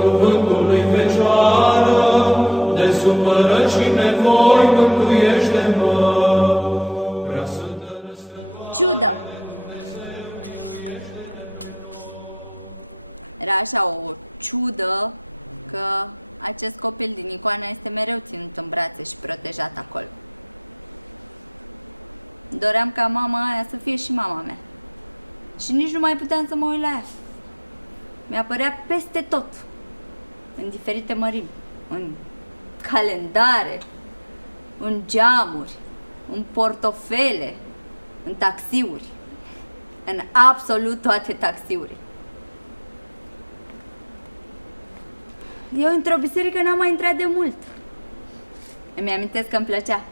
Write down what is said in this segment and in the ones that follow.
cuvântului Fecioară, de supărări și nevoi mântuiește-mă. Prea Sfântă Născătoare de Dumnezeu, miluiește-ne pe noi. Doream ca mama să fie și mama. Și nici nu mai puteam să mă unească. M-a băgat peste tot. În diferite măruri. În halubare, în geam, în portofele, în taxi, în absolut toate taxiuri. Nu îmi trebuie să mă mai intrat de mult. Îmi amintesc când plecam.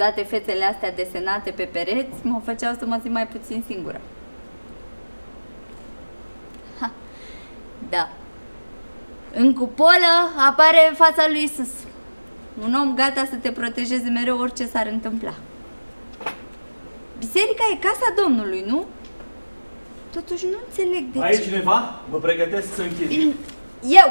Dacă fetele astea desenate pe pereți, mă făceau cum să le disimule. Da. În cupălă apare fata lui Iisus. Nu-mi dai ca să te protejezi mereu să te amintesc. Știi că fata Domnului, nu? Ai undeva? Mă pregătesc să închid. Nu.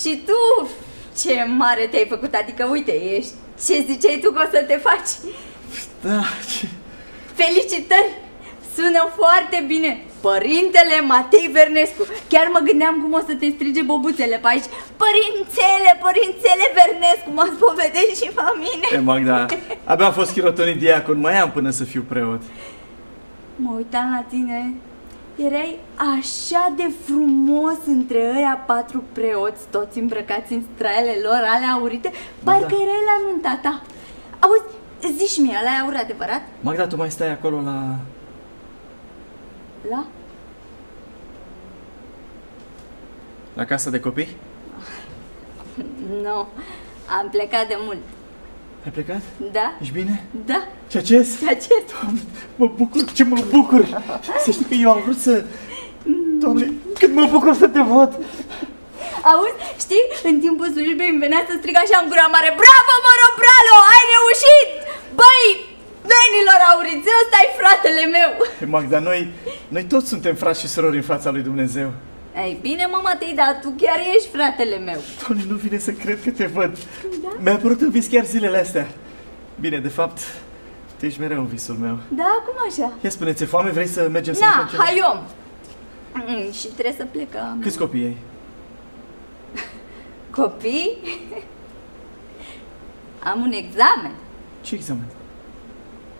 Și tu, ce mare ți-ai făcut, adică uite, și ce vor să te fac? Felicitări, sună foarte bine. Părintele, matrizele, chiar mă gândeam în urmă ce sunt de bubutele, mai părintele, mă bucur. Mă uitam la tine, erau așa de frumos între ei la patru piloti, toți îmbrăcați în crearele lor, alea au toate alea nu gata. Au zis cineva la alea de plec? Nu, am plecat de unul. Da? Da? Ce mă bucur! Să cu tine mă bucur! Mă bucur foarte mult! Auzi, ce? Așa-mi salvare! Vreau să mă lăsare! Ai auzit? Băi! Fraților, auziți? Ăsta e fratele meu! De ce sunt o frate prăduceată lui Dumnezeu? Bine, mama, tu, dar tu chiar ești fratele meu! Mi-a gândit de să fiu ăsta. Bine, de tot. Dar nu așa. Da, hai eu! Copii? Am nevoie.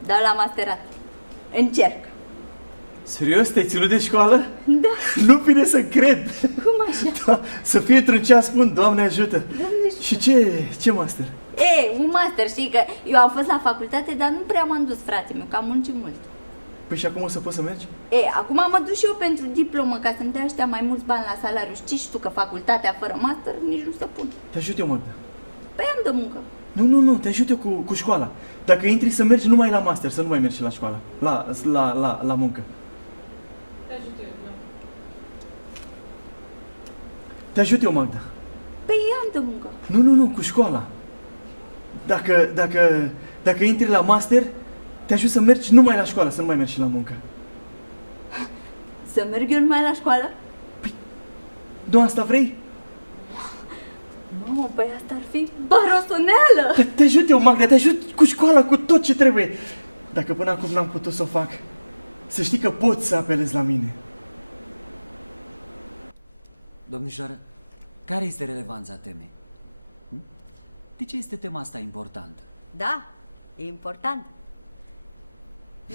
Dar am asta. În ce? Nu mă știu că la fel am facultate, dar nu am înregistrat, nu am început. Acum am mai zis eu pentru diplome, că acum ăștia mai mult am o față de știu că facultatea formală, dacă există nu eram la persoană în ăsta. Care este relevanța temei? De ce este tema asta importantă? Da, e important.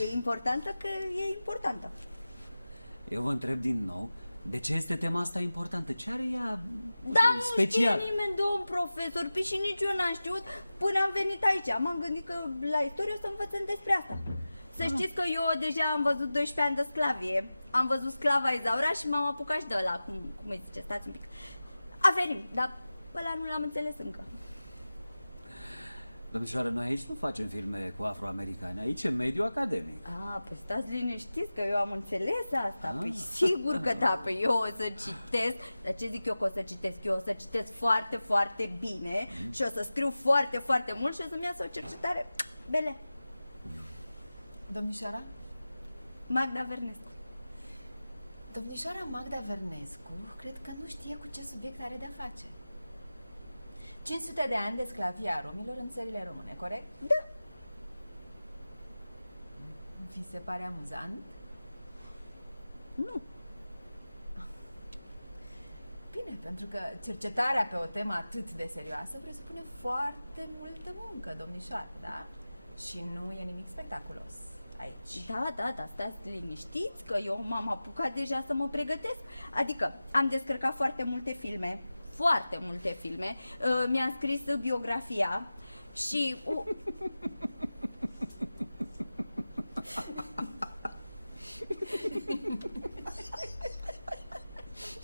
E importantă că e importantă. Eu vă întreb din nou, de ce este tema asta importantă? Ce are ea? Da, nu știe nimeni, domn profesor, și nici eu n-am știut până am venit aici. M-am gândit că la istorie să învățăm despre asta. Să știți că eu deja am văzut 12 ani de sclavie. Am văzut Sclava Izaura și m-am apucat de ăla. Cum zice, stați un pic. A venit, dar ăla nu l-am înțeles încă. domnișoara mea, aici nu face filme cu afroamericani, aici e mediul academic. Păi stați liniștiți că eu am înțeles asta. Păi sigur că dacă eu o să citesc, ce zic eu că o să citesc? Eu o să citesc foarte, foarte bine și o să scriu foarte, foarte mult și o să-mi iasă o cercetare de lei. Domnișoara? Magda Vernescu. Domnișoara Magda Vernescu, cred că nu știe cu ce subiect are de face. 500 de ani de sclavia românilor în țările române, corect? Da. Mi se pare amuzant? Nu. Bine, pentru că cercetarea pe o temă atât de serioasă presupune foarte multă muncă, domnișoară, da? Și nu e nimic spectaculos. Da, stați liniștiți că eu m-am apucat deja să mă pregătesc. Adică am descărcat foarte multe filme, mi-am scris biografia și...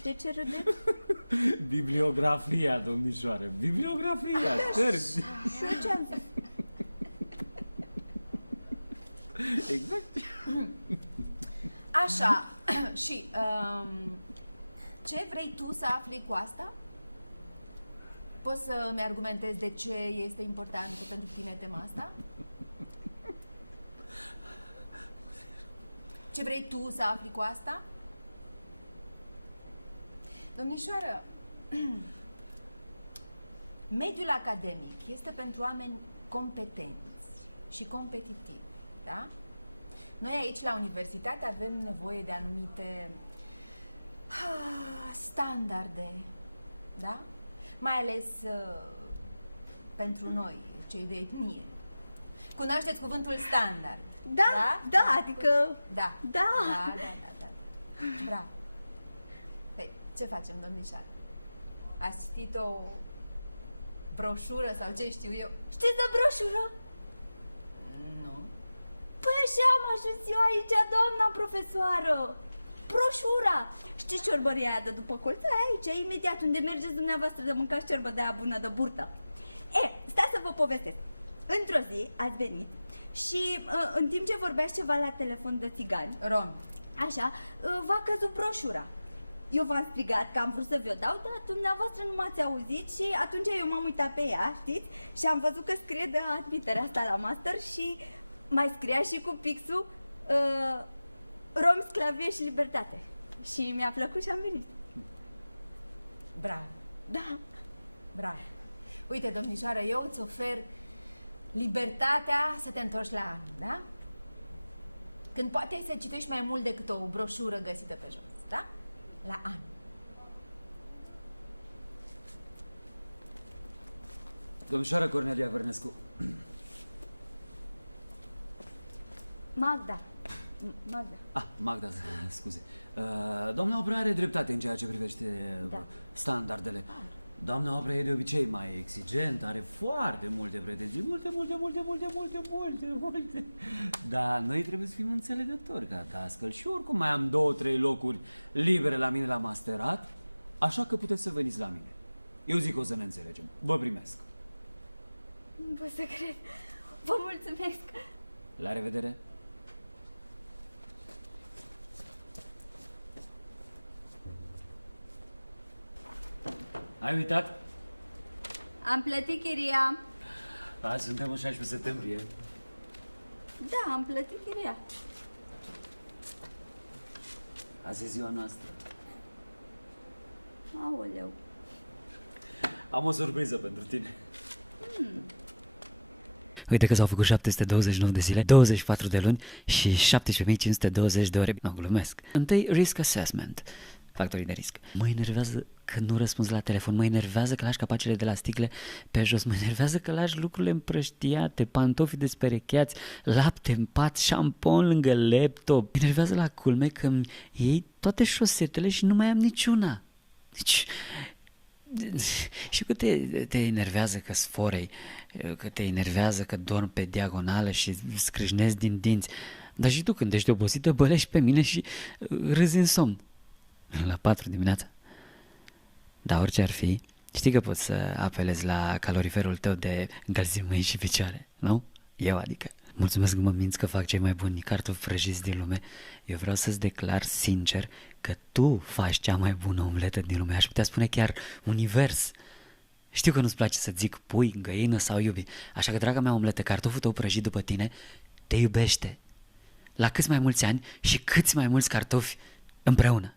De ce râdeți? Bibliografia, domnișoare, bibliografia. Ce am să... Așa, și ce vrei tu să afli cu asta? Poți să-mi argumentezi de ce este important să ține tema asta? Ce vrei tu să afli cu asta? Domnișoară, mediul academic este pentru oameni competenți și competitivi, da? Noi aici la universitate avem nevoie de anumite standarde, da? Mai ales pentru noi, cei de etnie. Cunoașteți cuvântul standard? Da, adică... Da. Da. Da. Păi, ce facem, domnișoară? Ați citit o broșură sau ce știu eu? Știți de broșură? Nu. Păi așa am ajuns eu aici, doamna profesoară! Broșura! Știți ciorbăria aia de după colț? Aici, imediat, unde mergeți dumneavoastră să mâncați ciorbă de aia bună de burtă. Stai să vă povestesc. Într-o zi ați venit și în timp ce vorbeați ceva la telefon de țigani, Rom. așa, v-a căzut broșura. Eu v-am strigat că am vrut să vă dau, dar dumneavoastră nu m-ați auzit și atunci eu m-am uitat pe ea, știți? Și am văzut că scrie de admiterea asta la master și mai scria și cu pixul Rom, sclavie și libertate. Și mi-a plăcut și am venit. Bravo. Da. Bravo. Uite, domnișoară, eu îți ofer libertatea să te întorci la art, da? Când poate să citești mai mult decât o broșură de 100 de lei, da? La art. Magda. Doamna Obra are dreptate în ceea ce privește standardele. Doamna Obra e un cei mai exigent, are foarte multe predicții, multe. Dar noi trebuie să fim înțelegători de asta. Și oricum am 2-3 locuri în care am masterat, așa că trebuie să vă examen. Eu zic că să ne înțelegem. Vă primesc. Vă mulțumesc. La revedere. Uite că s-au făcut 729 de zile, 24 de luni și 17.520 de ore. Nu, glumesc. Întâi, risk assessment. Factorii de risc. Mă enervează că nu răspunzi la telefon, mă enervează că lași capacele de la sticle pe jos, mă enervează că lași lucrurile împrăștiate, pantofii desperecheați, lapte în pat, șampon lângă laptop. Mă enervează la culme că îmi iei toate șosetele și nu mai am niciuna. Deci... Și cât te enervează că sforei, că te enervează că dormi pe diagonală și scrâșnezi din dinți, dar și tu când ești obosită bălești pe mine și râzi în somn. La 4 dimineața. Dar orice ar fi, Știi că poți să apelezi la caloriferul tău de încălziri mâini și picioare, nu? Eu adică. Mulțumesc că mă minți că fac cei mai buni cartofi prăjiți din lume. Eu vreau să-ți declar sincer că tu faci cea mai bună omletă din lume. Aș putea spune chiar univers. Știu că nu-ți place să zic pui, găină sau iubi, așa că, draga mea omletă, cartoful tău prăjit după tine te iubește. La câți mai mulți ani și câți mai mulți cartofi împreună.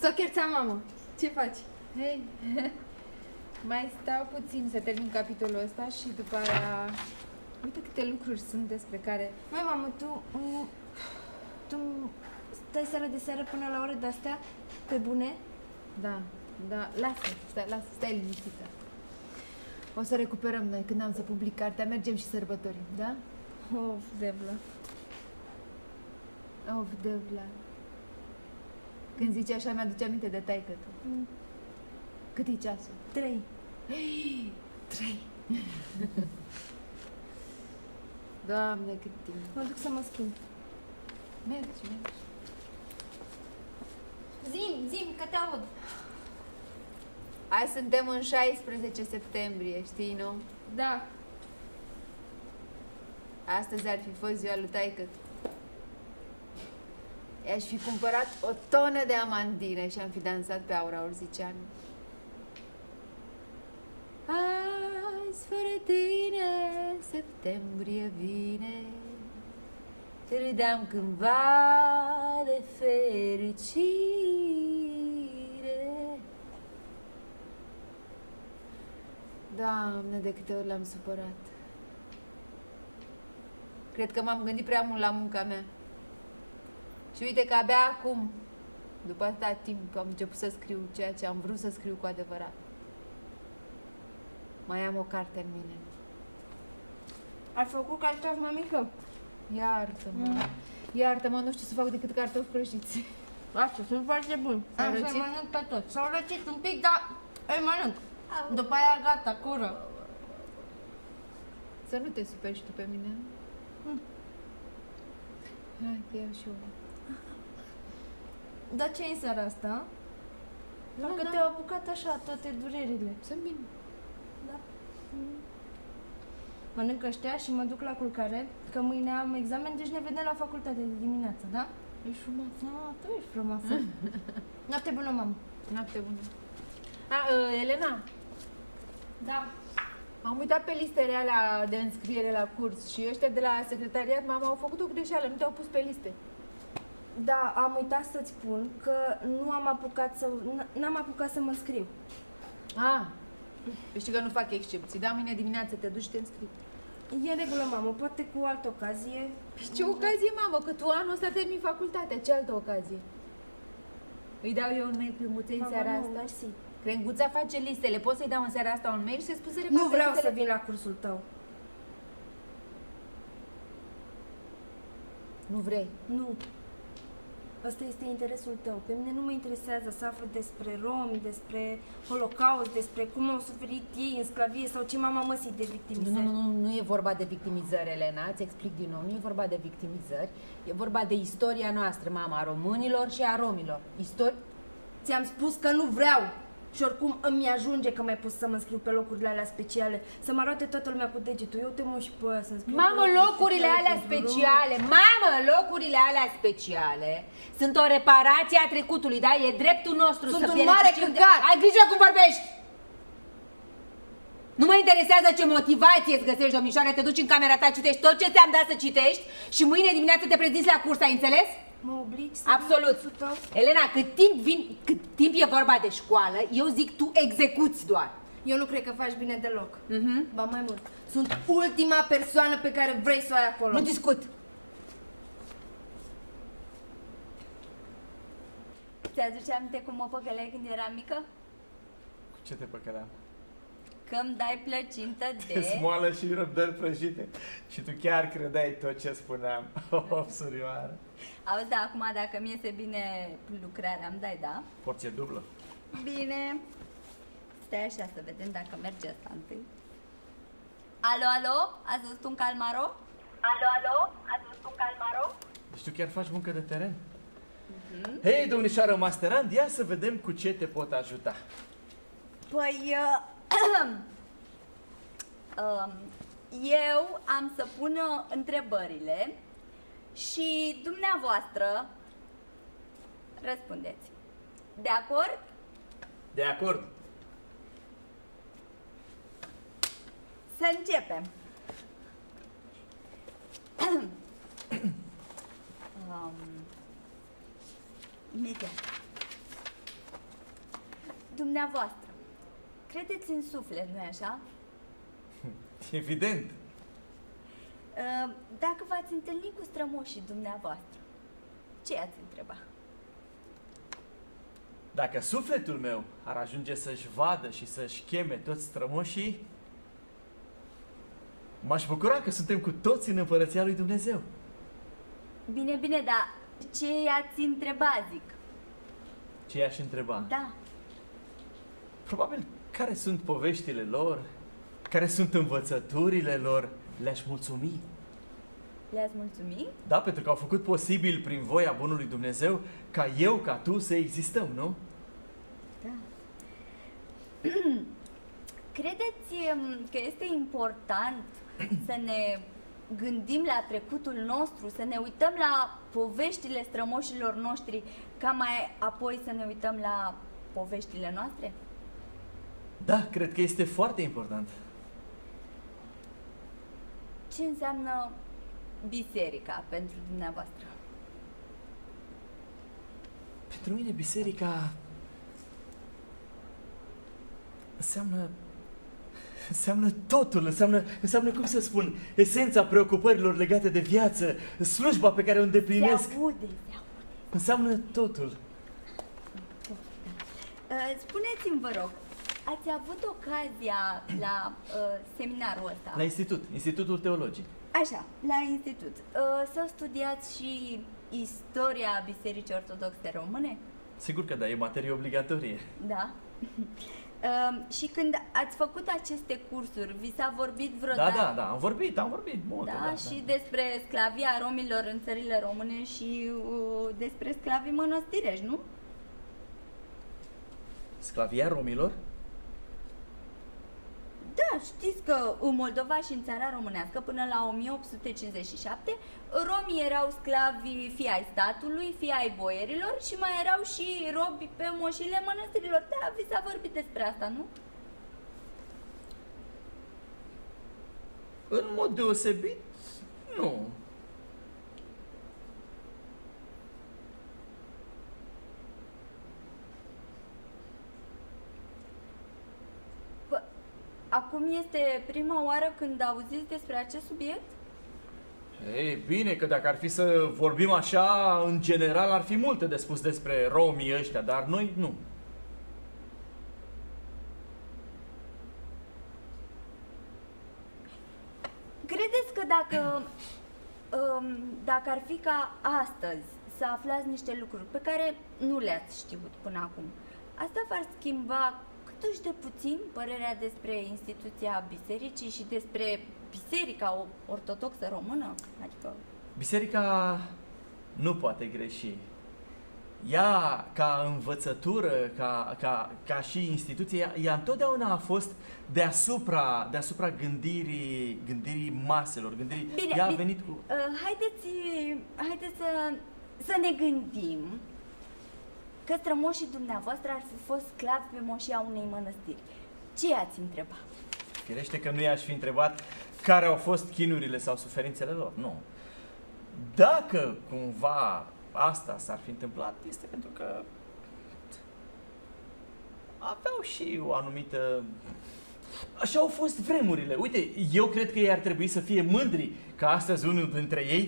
Să fiți seama, ce faci? Nu poate să țin de prezența câteva asta și după aceea să lucruri despre care. Mama, tu stai să vă seara până la ora de astea? Că bine? Da, lasă, să vezi că e bine. O să recuperăm documente publicate, mergem și cu documente, da? Da, da. Când zice așa, mai întâlnit de Zi, cacao! Asta îmi dă mental strâmbice cu căile, știi? Da. Asta doar cu prezidenta. Aș fi cumpărat o tonă de amandine și am finanțat cu ala mea socială. Cred că m-am gândit chiar mult la munca mea. Și uite că abia acum, în tot timpul, am început să scriu ceea ce am vrut să scriu pe adevărat. Mai am o carte în mine. Ai făcut carton mai mult? Da. Da, dar m-am gândit la tot și știi. Acum foarte bun. Dar să mănânc pe tot. Sau lăsit un pic, dar îl mănânc. După aia gata, acolo. Să nu te cupești cu mine. Dar ce e seara asta? Nu că te-ai apucat așa, că te durerile. Am ecrăstea și mă duc la București, că mâine am examen și se vede la facultă din dimineață, da? La ce vreau, mă? Nu știu. Elena? Da. Am uitat pe listele aia de înscriere la curs. Eu să vreau să duc avea, am lăsat pe ce am uitat pe listă. Da, am uitat să spun că nu am apucat să mă scriu. O să vă nu poate ști. Da, mâine dimineață te duci să scriu. E de regulă, mamă, poate cu o altă ocazie. Ce ocazie, mamă, că cu anul ăsta termin facultate, ce altă ocazie? Examenul meu cu bucură, nu știu. Te-ai bucea cu ce mică, poți să dau un salariu sau nu? Nu vreau să vin la cursul tău. Nu. Asta este interesul tău. Pe mine nu mă interesează să aflu despre romi, despre Holocaust, despre cum au suferit ei, esclaviști sau ce mama mă se dedică. Nu e vorba de victimize, Elena, ce spui din nu e vorba de victimize. E vorba de victoria noastră, mama, românilor și a românilor. Ți-am spus că nu vreau. Și oricum îmi ajunge că m-ai pus să mă scriu pe locurile alea speciale. Să mă arate totul lumea cu degetul. Uite-mă și până să știu. Mamă, locurile alea speciale. Mamă, locurile alea speciale. Sunt o reparație a trecutului, dar e dreptul nostru. Sunt un mare cu drag. Adică cum vorbesc. Nu vă interesează ce motivație să găsești, domnișoară, să duci în comunea ca să te știi ce te-am dat în tine și mâine dimineață te prezinți la profesore. Acolo sus-o. Elena, să știi, tu e vorba de școală, eu zic tu execuție. Eu nu cred că faci bine deloc. Dar mai mult. Sunt ultima persoană pe care vrei să ai acolo. Mare sunt adventure și pe chiar pe doar că ce spunea. Tot opțiile. Ce tot bună referență. Hei, trebuie să ne restaurăm, voi să vedem cu ce e pot ajuta. De acord. Dacă sufletul de ajunge să se vadă și să schimbe tot ce rămâne, m-aș bucura că suntem cu toții interesele de Dumnezeu. Ce ai fi întrebat? poveștile lor, care sunt învățăturile lor nesimțite. Da, pentru că a făcut posibil prin voia Bunului Dumnezeu ca eu, ca tu să existăm, nu? Da, cred că este foarte important. Înseamnă totul, înseamnă cum să spun, esența preocupărilor de toate noastre, slujba pe care le dumneavoastră, înseamnă totul. Sunt toată lumea. Sigur că dai materialul libertării. Da, vorbim. Iar, nu? Deosebit. Bine, că dacă ar fi să vorbim așa, în general, ar fi multe de spus despre romii ăștia, dar nu e nimic. Biserica nu poate greși. Ea, ca învățătură, ca și instituție, întotdeauna a fost deasupra gândirii masei, gândirii la lucru. Deci, să vedem întrebarea care au fost primele să se diferențe. Dacă cumva asta s-a întâmplat, asta nu știu anumite... Asta a fost bună. Uite, vorbele la care să fie liberi, că astăzi unul dintre ei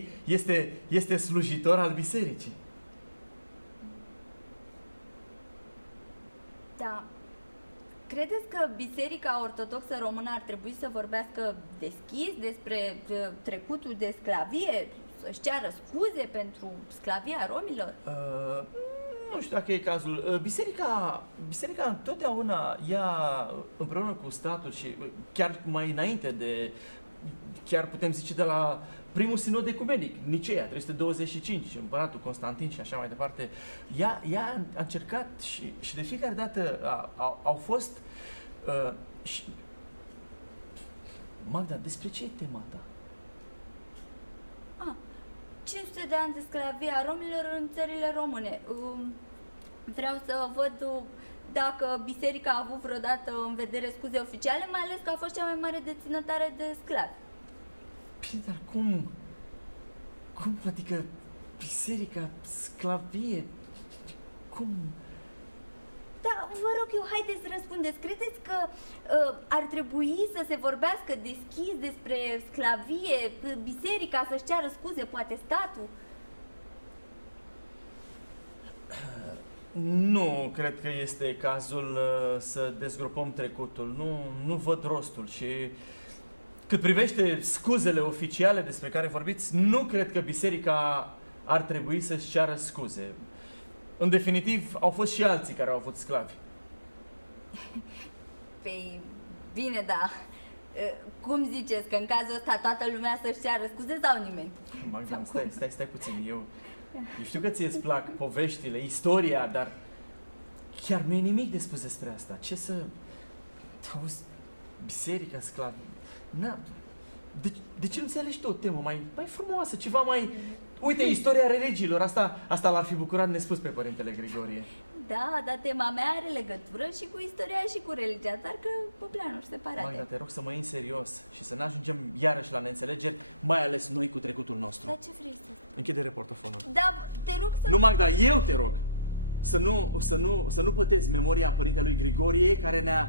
este significatul bisericii. Pentru că biserica întotdeauna ia împreună cu statul, chiar mai înainte de ceea ce consideră nu este loc de cuvânt, nu ce, este două instituții, cumva, cu Constantin și care arătate. Ea a încercat și de fiecare dată a fost este ce tu? Nu cred că este cazul să-ți desfăcunte totul. Nu văd rostul. Când privești scuzele oficiale despre care vorbiți, nu cred că biserica ar trebui să începească scuzele. În timp, au fost și alții care au fost găsiți la povestile, istoria, dar să venim despre existență. Ce se biserică sfântă? De ce biserică sfântă? Mai frumoasă, ceva mai... Uite, istoria religiilor, asta la cultură e spus că părinte religiilor. Mă, dacă rog să mă iei serios, să nu ajungem în viața că am înțelege mai ales din lucrul trecutul nostru. Închide de portofoliu. Numai eu să nu puteți să vă la vorbim care ne-a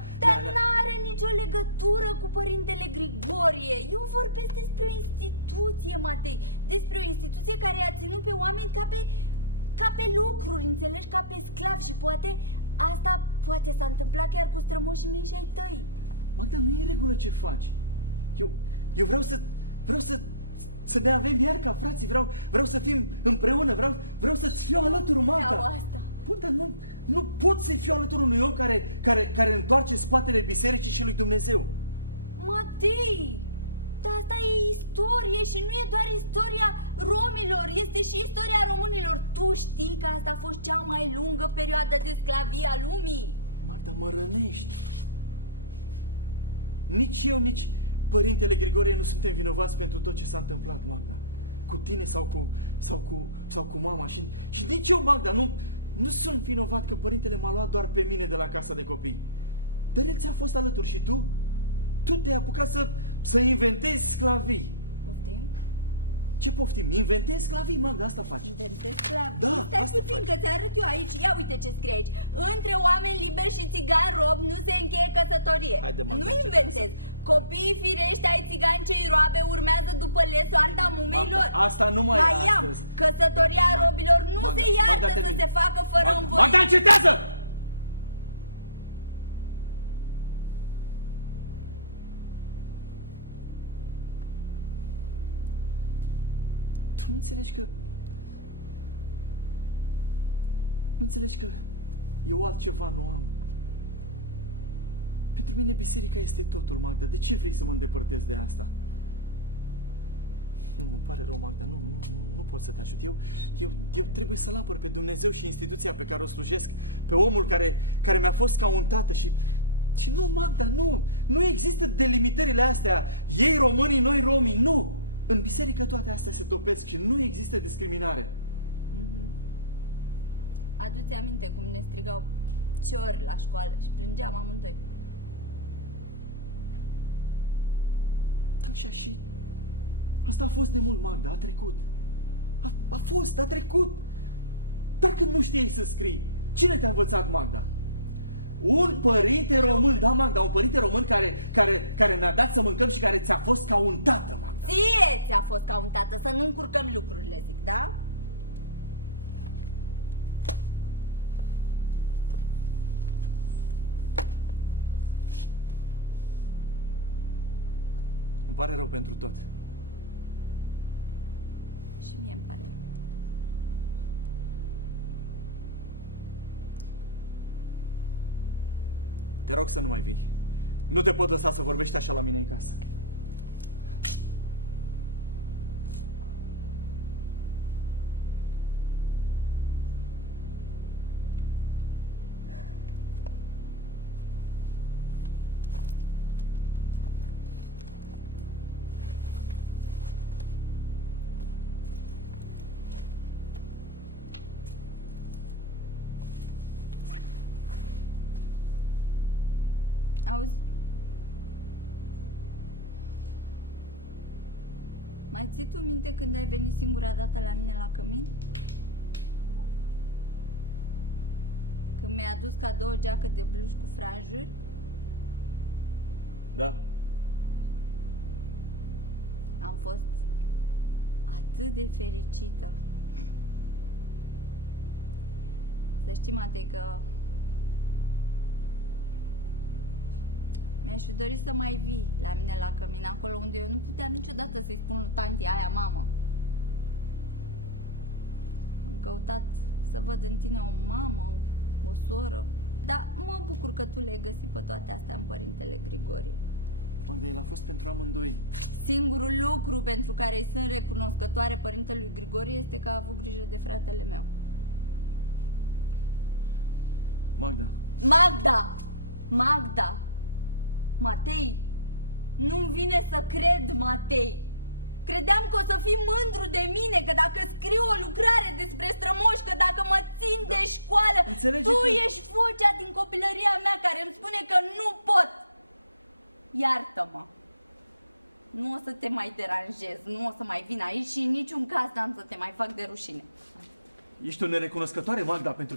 dispune de cunoștință, nu asta pentru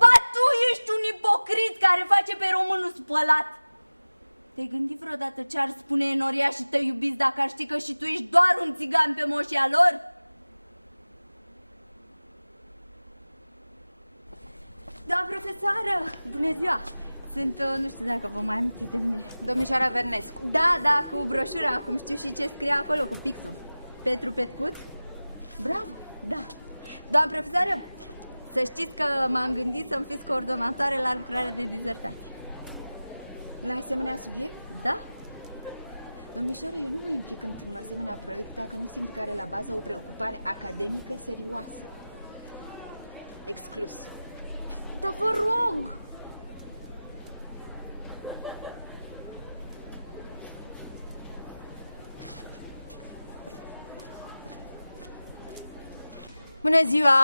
Bună ziua!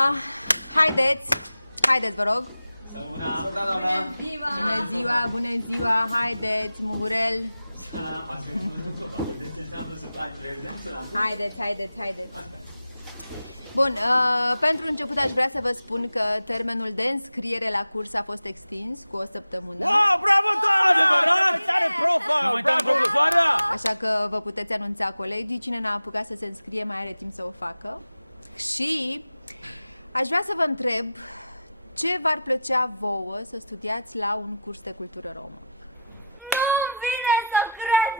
Haideți, vă rog! Bună ziua, haideți, Murel! Haideți! Bun, pentru început aș vrea să vă spun că termenul de înscriere la curs a fost extins cu o săptămână. Așa că vă puteți anunța colegii, cine n-a apucat să se înscrie mai are timp să o facă. Și aș vrea să vă întreb ce v-ar plăcea vouă să studiați la un curs de cultură romă? Nu-mi vine să cred!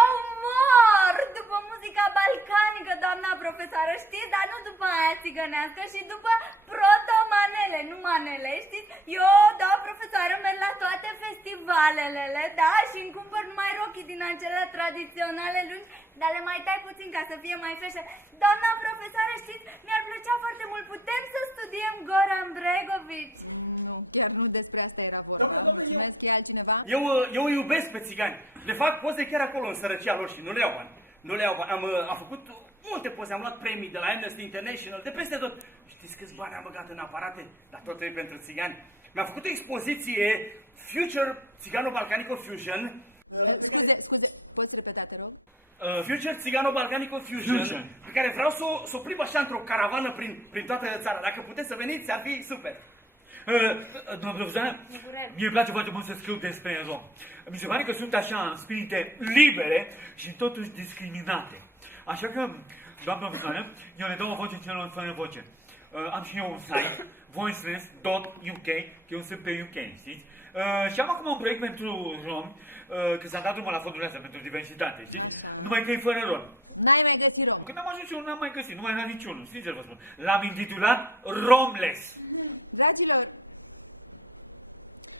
Eu mor după muzica balcanică, doamna profesoară, știți? Dar nu după aia țigănească și după proto-manele, nu manele, știți? Eu, doamna profesoară, merg la toate festivalele, da? Și îmi cumpăr numai rochii din acelea tradiționale lungi, dar le mai tai puțin ca să fie mai freșe. Doamna profesoară, știți? Mi-ar plăcea foarte mult, putem să studiem Goran Bregovic? Chiar nu despre asta era vorba. Mai scrie altcineva? Eu îi iubesc pe țigani. Le fac poze chiar acolo în sărăcia lor și nu le iau bani. Nu le iau bani. Am făcut multe poze, am luat premii de la Amnesty International, de peste tot. Știți câți bani am băgat în aparate? Dar tot e pentru țigani. Mi-am făcut o expoziție Future Țigano-Balcanico Fusion. Scuze, poți repeta, te rog? Future Țigano-Balcanico Fusion, pe care vreau să o plimb așa într-o caravană prin toată țara. Dacă puteți să veniți, ar fi super. Doamna profesoară, mie îmi place foarte mult să scriu despre rom. Mi se pare că sunt așa spirite libere și totuși discriminate. Așa că, doamna profesoară, eu le dau o voce celor fără voce. Am și eu un site, voiceless.uk, că eu sunt pe UK, știți? Și am acum un proiect pentru romi, că s-a dat drumul la fondurile astea pentru diversitate, știți? Numai că e fără romi. N-ai mai găsit rom. Când am ajuns eu, n-am mai găsit, nu mai era niciunul, sincer vă spun. L-am intitulat Romless. Dragilor,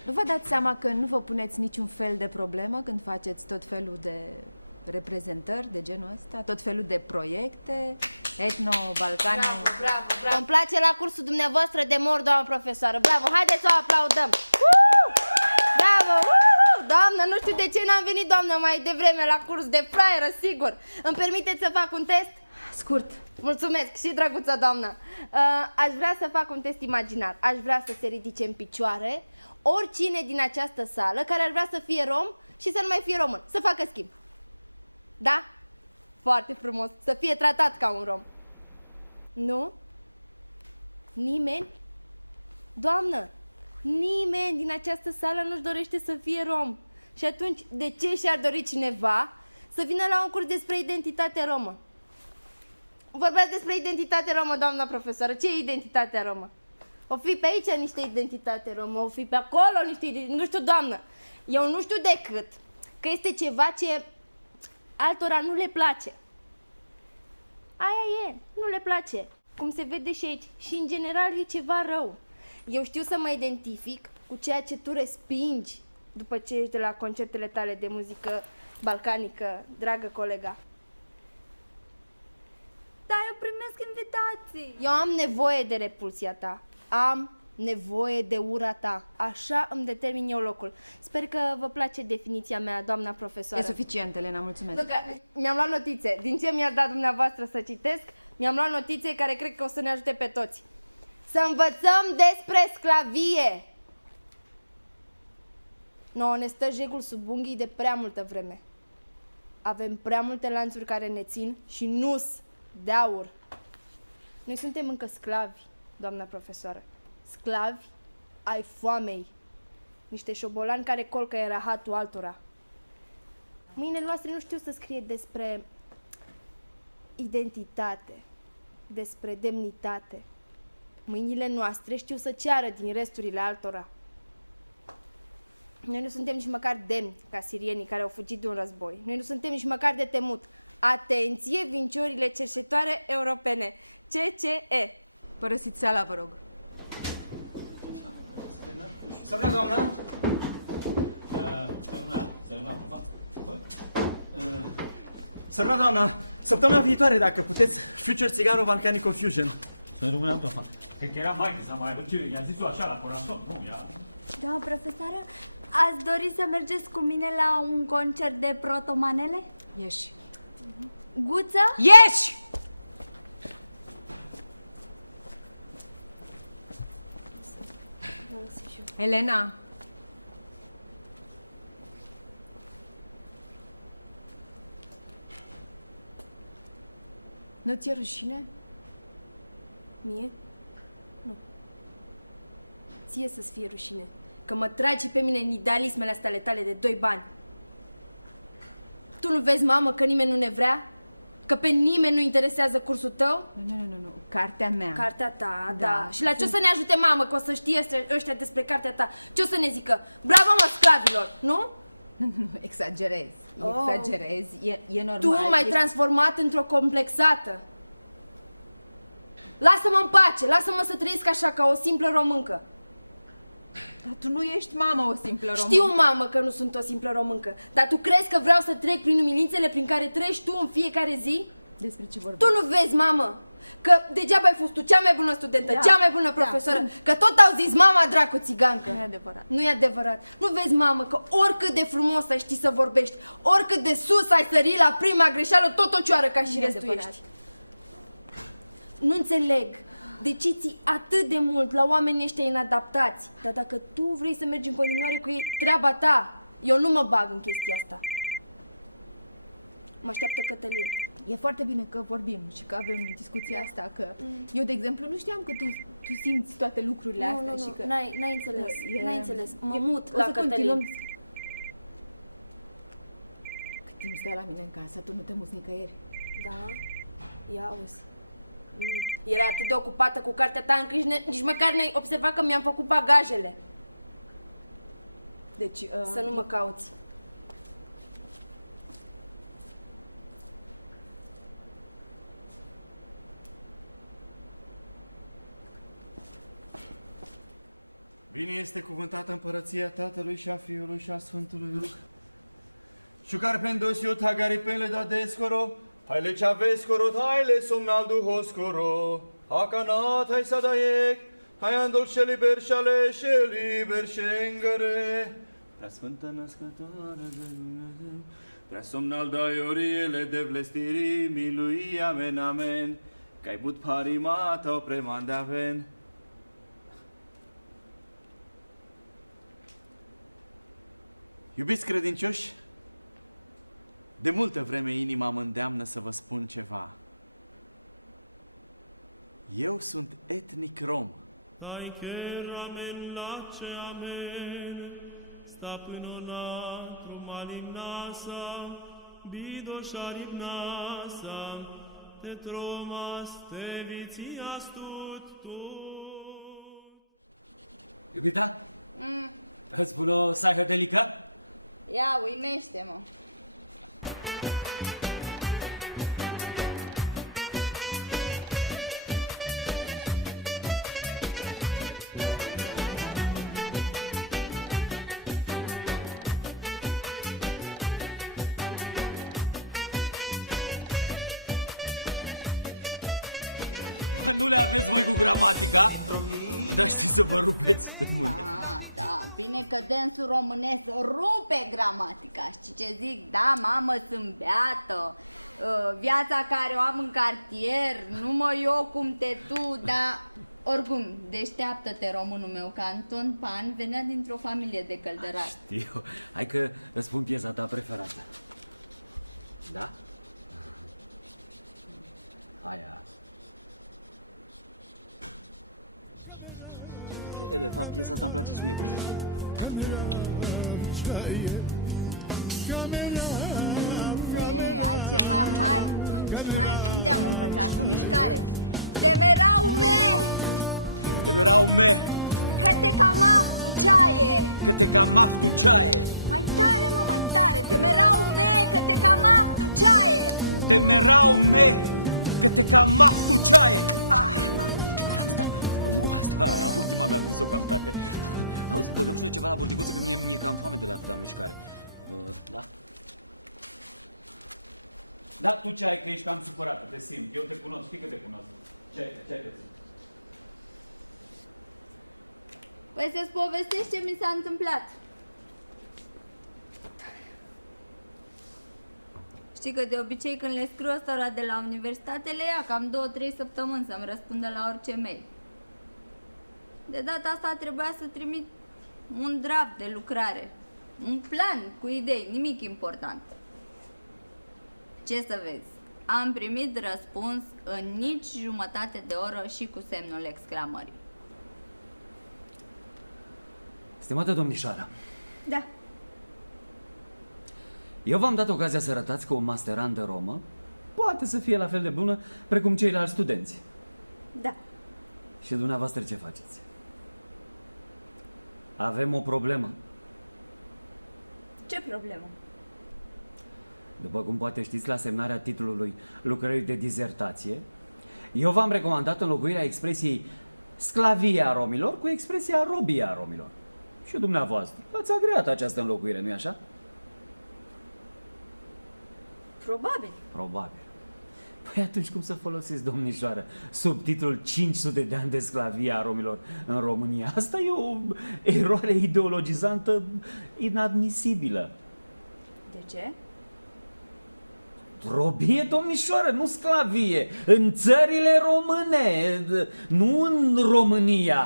nu vă dați seama că nu vă puneți niciun fel de problemă când faceți tot felul de reprezentări de genul ăsta, tot felul de proiecte, etno-balcane. Bravo! Scurt. E suficient, Elena, mulțumesc. Părăsiți sala, vă rog. Sana doamna, săptămâna viitoare, dacă puteți, Future Cigar of Antianic Conclusion. Cred că era Mike sau mai ce, i-a zis tu așa la corazon, nu? Doamna profesoară, ați dori să mergeți cu mine la un concert de protomanele? Guță? Yes! Elena. Nu ți-e rușine? Nu? Ție să fie rușine. Că mă tragi pe mine în idealismele astea de tale de 2 bani. Tu nu vezi, mamă, că nimeni nu ne vrea? Că pe nimeni nu interesează cursul tău? Cartea mea. Cartea ta, da. Și la ce să ne ajută, mamă, că o să știe ăștia despre cartea ta? Ce să ne zică? Vreau, mamă, stabilă, nu? Exagerezi. Exagerezi. Tu m-ai transformat într-o complexată. Lasă-mă în pace, lasă-mă să trăiesc așa ca o simplă româncă. Tu nu ești mamă o simplă româncă. Știu, mamă, că nu sunt o simplă româncă. Dar tu crezi că vreau să trec prin limitele prin care treci tu în fiecare zi? Tu nu vezi, mamă, că degeaba ai fost tu cea mai bună studentă, cea mai bună profesoară, că tot au zis mama dracu țigancă. Nu e adevărat. Nu vezi, mamă, că oricât de frumos ai ști să vorbești, oricât de sus ai sărit la prima greșeală, tot o cioară ca și de. Nu înțeleg. De ce ții atât de mult la oamenii ăștia inadaptați? Că dacă tu vrei să mergi în continuare cu treaba ta, eu nu mă bag în chestia asta. Nu știu că să nu. E foarte bine că vorbim și că avem chestia asta, că eu, de exemplu, nu știam că tu știi toate lucrurile. N-ai înțeles. Mă mut, dacă ne luăm. Era atât de ocupată cu cartea ta în bucile și măcar ne-ai observat că mi-am făcut bagajele. Deci, să nu mă cauți. Iubiți credincioși, de multă vreme inima mă îndeamnă să vă spun ceva. Eu sunt etnic rom. Taicher, amen, lace, amen, stapâno natru malim nasa, bido sharib nasa, te tromas, te vitias tut. Răspună de mică? Ia, unește-mă. Oricum, deșteaptă-te, românul meu, că Anton Pan venea dintr-o familie de cătărați. Multă domnișoară. Eu v-am dat ocazia să arătați cum mă semnam de român, poate să fie la fel de bună precum și la studenți. Și dumneavoastră ce faceți? Avem o problemă. Ce problemă? Poate știți la semnarea titlului lucrării de disertație. Eu v-am recomandat înlocuirea expresiei slavia română cu expresia robia română. Și dumneavoastră, v-ați ordenat această înlocuire, nu-i așa? Cum puteți să folosiți, domnișoară, subtitlul 500 de ani de slavia românilor în România? Asta e o ideologizantă inadmisibilă. De ce? Robie, domnișoară, nu slavie, în țările române, nu în România.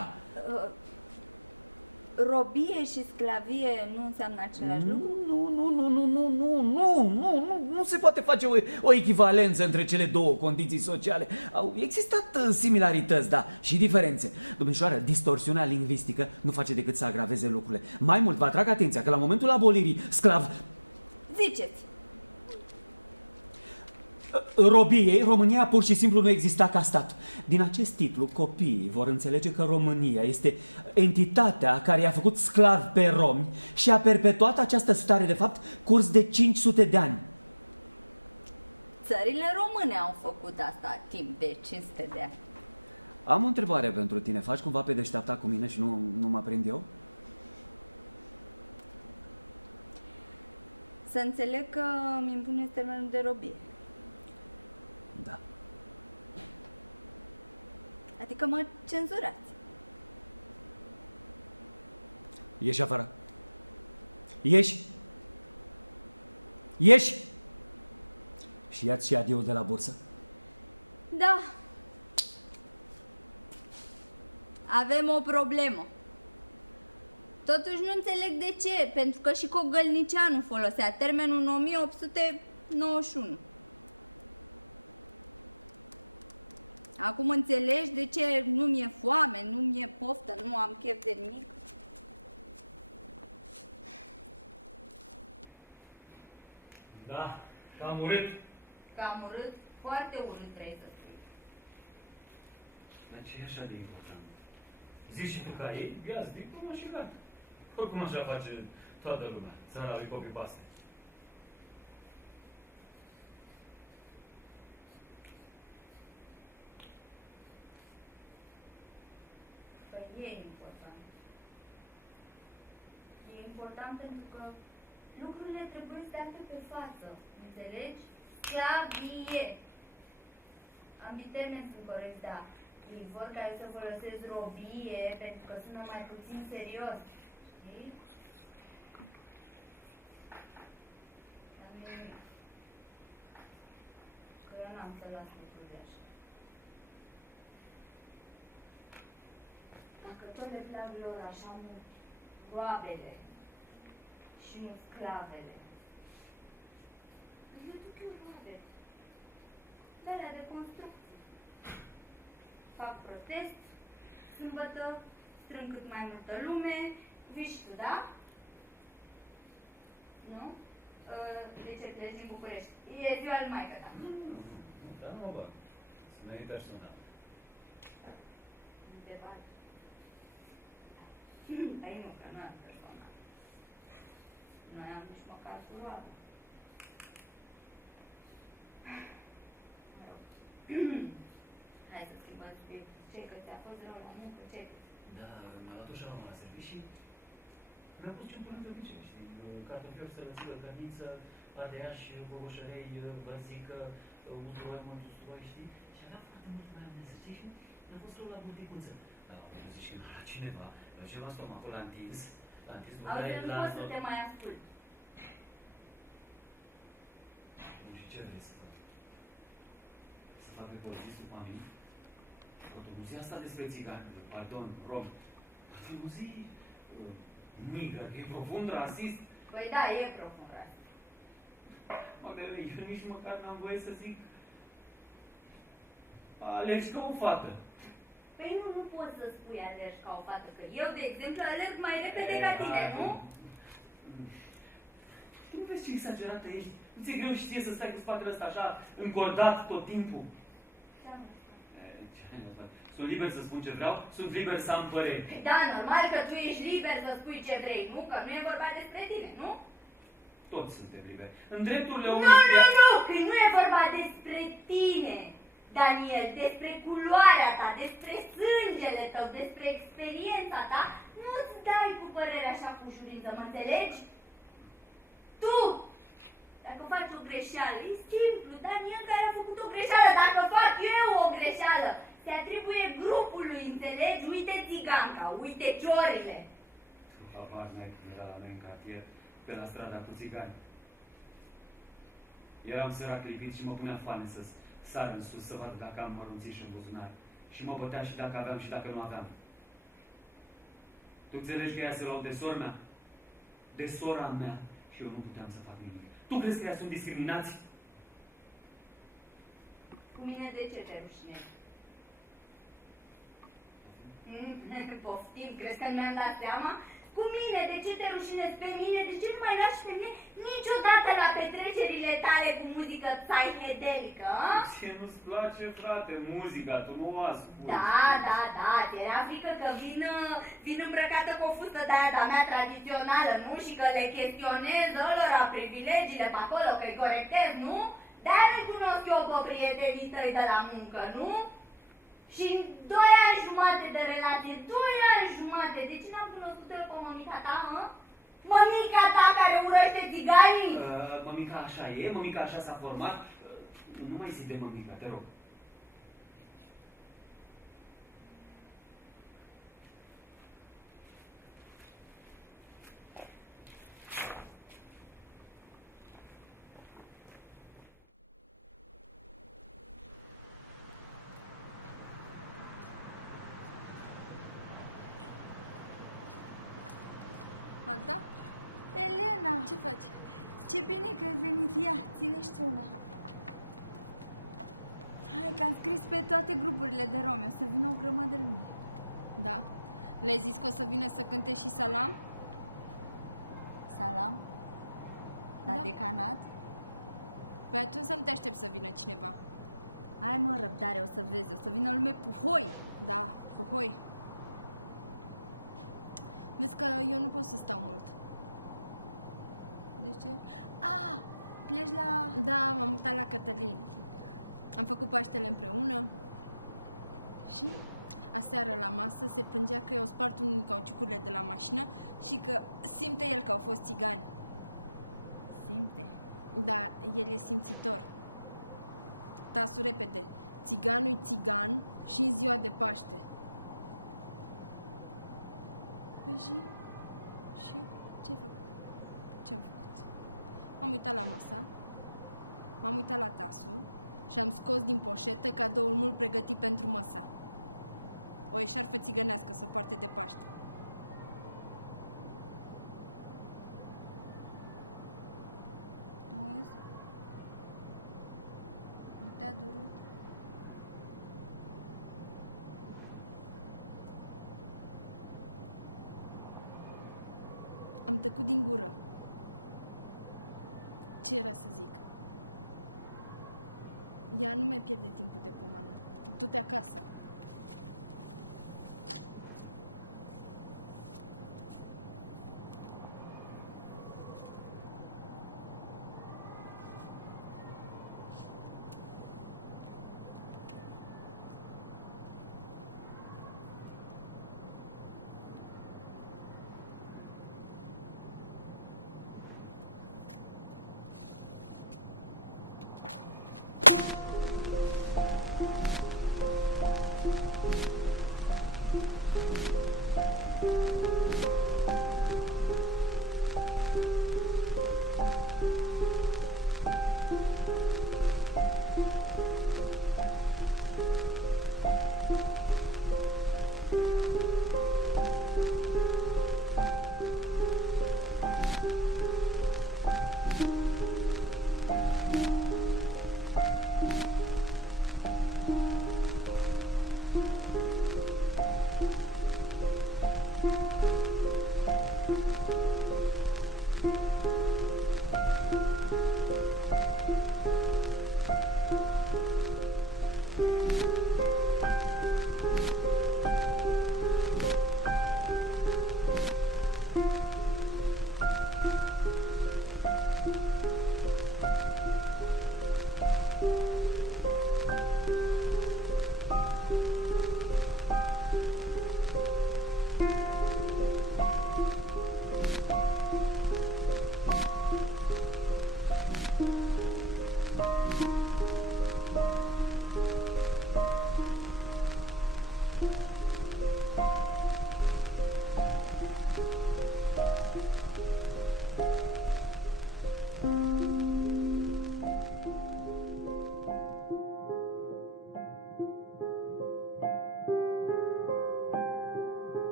Robie și slavie rămân în același. Nu se poate face o echivalență între cele două condiții sociale. Există prăsirea în aceasta. Și nu face. Deja distorsionarea lingvistică nu face decât să agraveze lucrurile. Mai mult, vă atrag atenția că la momentul abolirii, România pur și simplu nu exista ca stat. Din acest titlu, copiii vor înțelege că România este entitatea care a pus sclav pe romi și a perpetuat această stare de fapt curs de 500 de ani. Țările române au făcut asta, timp de 500 de ani. Am o întrebare pentru tine. Faci cumva pe deșteapta cu mine și nu m-a venit loc? Pentru că Că mai serios. Deja, ești. Și ia-ți aviul de la bursă. Avem o problemă. Toate lucrurile diferite, tot cu domniceanul ăsta, că în România au câte noastre. Acum înțeleg de ce nu ne poate, nu ne poate, nu am înțeles. Da, cam urât. Cam urât, foarte urât trebuie să spui. Dar ce e așa de important? Zici și tu ca ei, ia zic, cum și gata. Oricum așa face toată lumea, țara lui copy-paste. Păi e important. E important pentru că lucrurile trebuie state pe față, înțelegi? Sclavie. Ambii termeni sunt corect, da. Ei vor ca eu să folosesc robie pentru că sună mai puțin serios. Știi? Dar nu e nimic. Că eu n-am să las lucrurile așa. Dacă tot le plac lor așa mult roabele și nu sclavele, eu duc eu roabe. De alea de construcții. Fac protest, sâmbătă, strâng cât mai multă lume, vii și tu, da? Nu? De ce pleci din București? E ziua lui maică ta. Nu, dar nu mă bag. Să mergi personal. Nu te bagi. Ai nu, că nu am personal. Noi am nici măcar cu roadă. Mă rog. Hai să schimbăm subiectul. Ce, că ți-a fost rău la muncă? Ce? Da, m-a luat ușa la serviciu și mi-a pus ce-mi pune de obicei, știi? Cartofiori, sărățică, cărniță, ardeiaș, gogoșărei, bărzică, usturoi, mult usturoi, știi? Și avea foarte mult maioneză, știi? Și mi-a fost rău la burticuță. Dar am zis că la cineva, ceva stomacul l-a întins, Auzi, nu pot să te mai ascult. Bun, și ce vrei să fac? Să fac repozițul cu mami? Autobuzia asta despre țigani, pardon, rom. Autobuzii mică, că e profund rasist. Păi da, e profund rasist. Magdalena, eu nici măcar n-am voie să zic alergi ca o fată. Păi nu poți să spui alergi ca o fată, că eu, de exemplu, alerg mai repede ca tine. Ce exagerată ești. Nu ți-e greu și ție să stai cu spatele ăsta așa încordat tot timpul? Sunt liber să spun ce vreau, sunt liber să am păreri. Da, normal că tu ești liber să spui ce vrei, nu? Că nu e vorba despre tine, nu? Toți suntem liberi. În drepturile Nu, omului... nu, că nu e vorba despre tine, Daniel, despre culoarea ta, despre sângele tău, despre experiența ta. Nu-ți dai cu părerea așa cu ușurință, mă înțelegi? Tu, dacă faci o greșeală, e simplu, Daniel care a făcut o greșeală, dacă fac eu o greșeală, se atribuie grupului, înțelegi? Uite țiganca, uite ciorile. Tu habar n-ai cum era la noi în cartier, pe la strada cu țigani. Eram sărac lipit și mă punea fane să sar în sus să vadă dacă am mărunțiș în buzunar. Și mă bătea și dacă aveam și dacă nu aveam. Tu înțelegi că ea se luau de sora mea? De sora mea. Și eu nu puteam să fac nimic. Tu crezi că ea sunt discriminați? Cu mine de ce te rușinezi? Poftim, crezi că nu mi-am dat seama? Cu mine, de ce te rușinezi pe mine? De ce nu mai lași pe mine niciodată la petrecerile tale cu muzică psihedelică? Ce nu-ți place, frate, muzica, tu nu o asculti. Da, ți-era frică că vin îmbrăcată cu o fustă de-aia de-a mea tradițională, nu? Și că le chestionez lor privilegiile pe acolo, că-i corectez, nu? De-aia nu cunosc eu pe prietenii tăi de la muncă, nu? Și în 2 ani jumate de relație, 2 ani jumate, de ce n-am cunoscut-o pe mămica ta, mă? Mămica ta care urăște țiganii? Mămica așa e, mămica așa s-a format. Nu mai zi de mămica, te rog.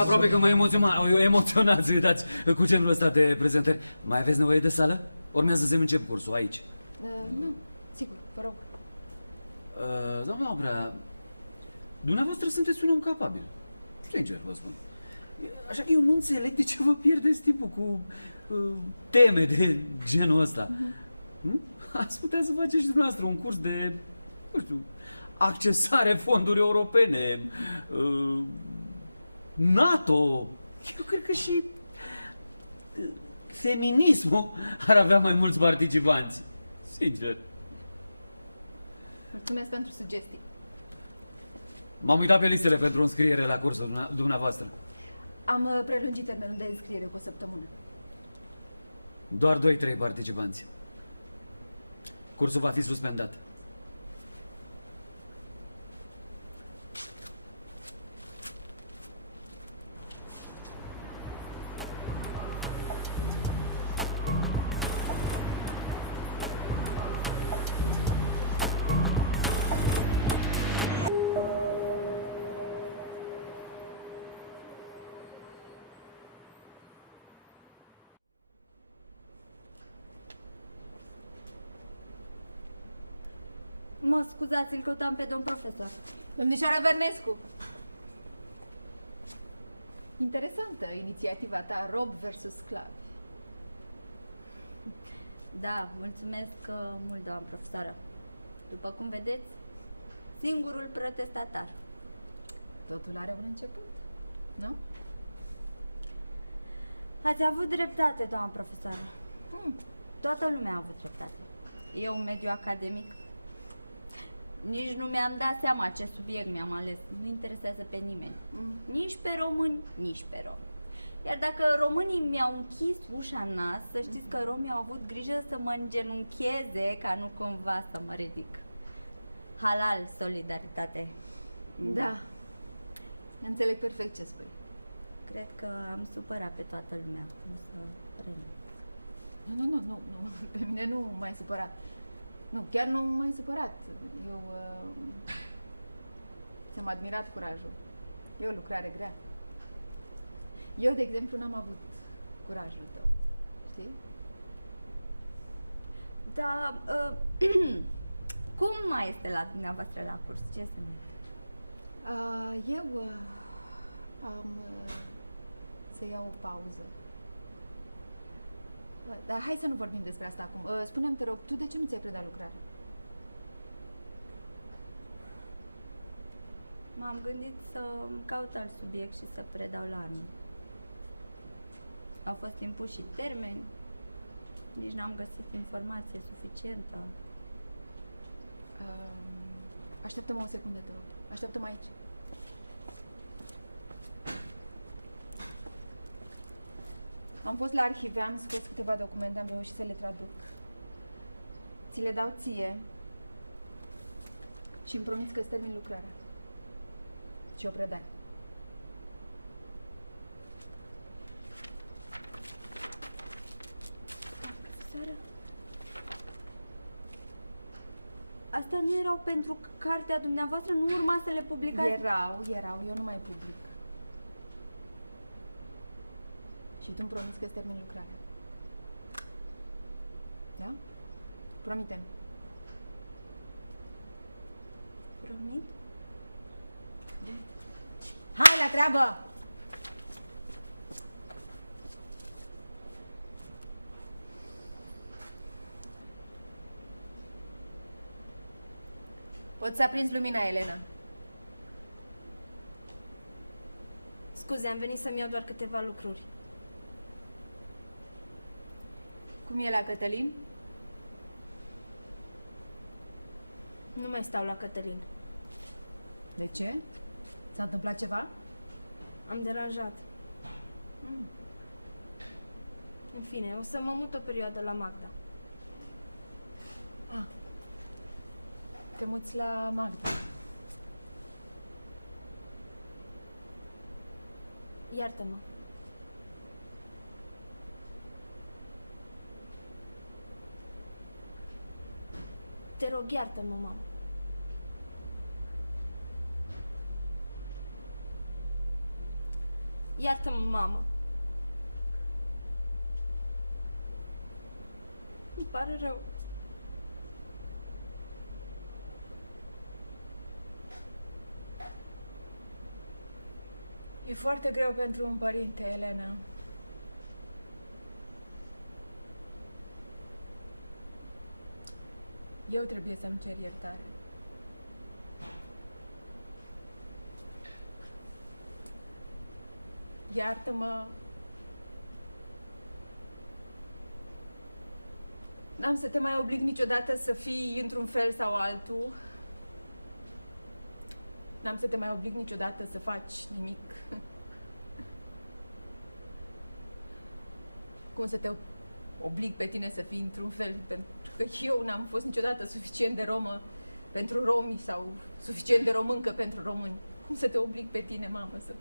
aproape că mă emoționat să uitați cu genul ăsta de prezentări. Mai aveți nevoie de sală? Urmează să încep cursul aici. Doamna Oprea, dumneavoastră sunteți un om capabil. Sincer vă spun. Așa că eu nu înțeleg de ce mă pierdeți timpul cu teme de genul ăsta. Ați putea să faceți dumneavoastră un curs de, nu știu, accesare fonduri europene, NATO. Eu cred că și feminismul ar avea mai mulți participanți. Sincer. Mulțumesc pentru sugestii. M-am uitat pe listele pentru înscriere la cursul dumneavoastră. Am prelungit pe de înscriere cu săptămână. Doar 2-3 participanți. Cursul va fi suspendat. Mă scuzați, îl căutam pe domn profesor. Domnișoara Bărnescu. Interesantă inițiativa ta, rog, vă știți clar. Da, mulțumesc mult, doamnă profesoară. După cum vedeți, singurul protestatar. Sau cu mare început, nu? Ați avut dreptate, doamnă profesoară. Toată lumea a avut dreptate. E un mediu academic. Nici nu mi-am dat seama ce subiect mi-am ales. Nu interesează pe nimeni. Nici pe români, nici pe romi. Iar dacă românii mi-au închis ușa în nas, să știți că romii au avut grijă să mă îngenuncheze ca nu cumva să mă ridic. Halal, solidaritate. Da. Înțeleg perfect. Cred că am supărat pe toată lumea. Nu mă mai supărat. Chiar nu mă mai supărat. Am admirat curajul. Eu nu curajul, da. Eu, de exemplu, n-am avut curajul. Știi? Dar, cum mai este la dumneavoastră la curs? Ce sunt? Eu să iau o pauză. Dar hai să nu vorbim despre asta. Spune-mi, vă rog, tu de ce nu ți-ai făcut lucrare? M-am gândit să caut alt subiect și să predau la anul. Au fost impuși termeni, nici n-am găsit informație suficientă. Aștept-mă o secundă. Aștept-mă aici. Am fost la arhive, am scris câteva documente, am reușit să le traduc. Să le dau ție și îmi promit că să-mi lucrare. Și o predai. Astea nu erau pentru cartea dumneavoastră, nu urma să le publicați? Erau, nu mai zic. Și tu-mi promis că să-mi lucrare. Nu? Promite. Promit? Hai la treabă! Poți să aprinzi lumina, Elena. Scuze, am venit să-mi iau doar câteva lucruri. Cum e la Cătălin? Nu mai stau la Cătălin. De ce? S-a întâmplat ceva? Am deranjat. În fine, o să mă mut o perioadă la Magda. Te muți la Magda. Iartă-mă. Te rog, iartă-mă, mama. Iartă-mă, mamă. Îmi pare rău. E foarte greu pentru un părinte, Elena. Eu trebuie să-mi cer iertare. Iartă-mă. N-am să te mai oblig niciodată să fii într-un fel sau altul. N-am să te mai oblig niciodată să faci nimic. Cum să te oblig pe tine să fii într-un fel? Deci eu n-am fost niciodată suficient de romă pentru romi sau suficient de româncă pentru români. Cum să te oblig pe tine, mamă, să...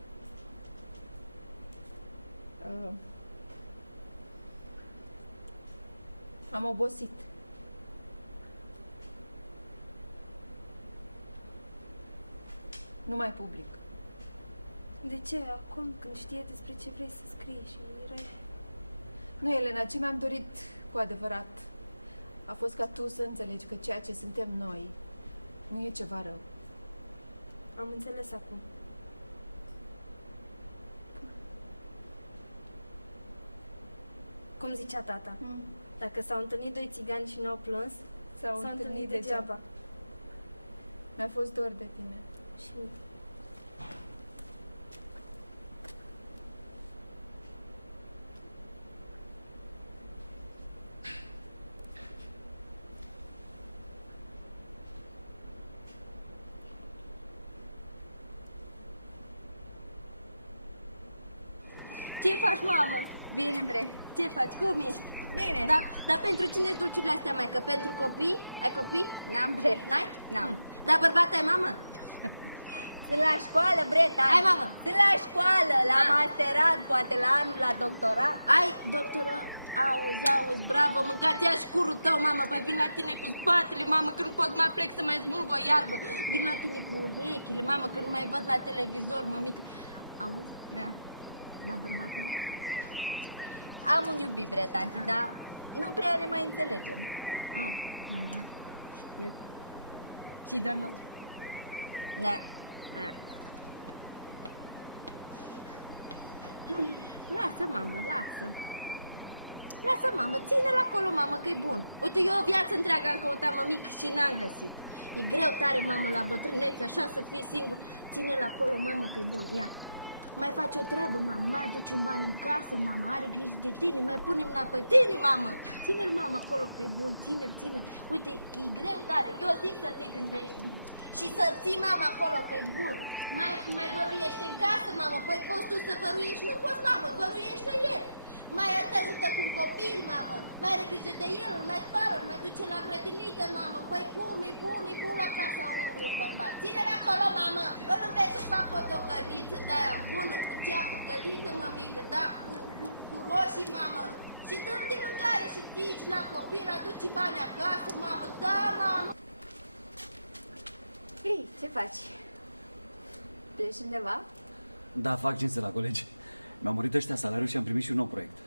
Am obosit. Nu mai public. De ce? Acum când știi despre ce vrei să scrii și nu erai... Nu, Elena, ce mi-am dorit cu adevărat a fost ca tu să înțelegi că ceea ce suntem noi nu e ceva rău. Am înțeles acum. Cum zicea tata, dacă s-au întâlnit doi țigani și n-au plâns, s-au întâlnit degeaba. A fost doar de tine.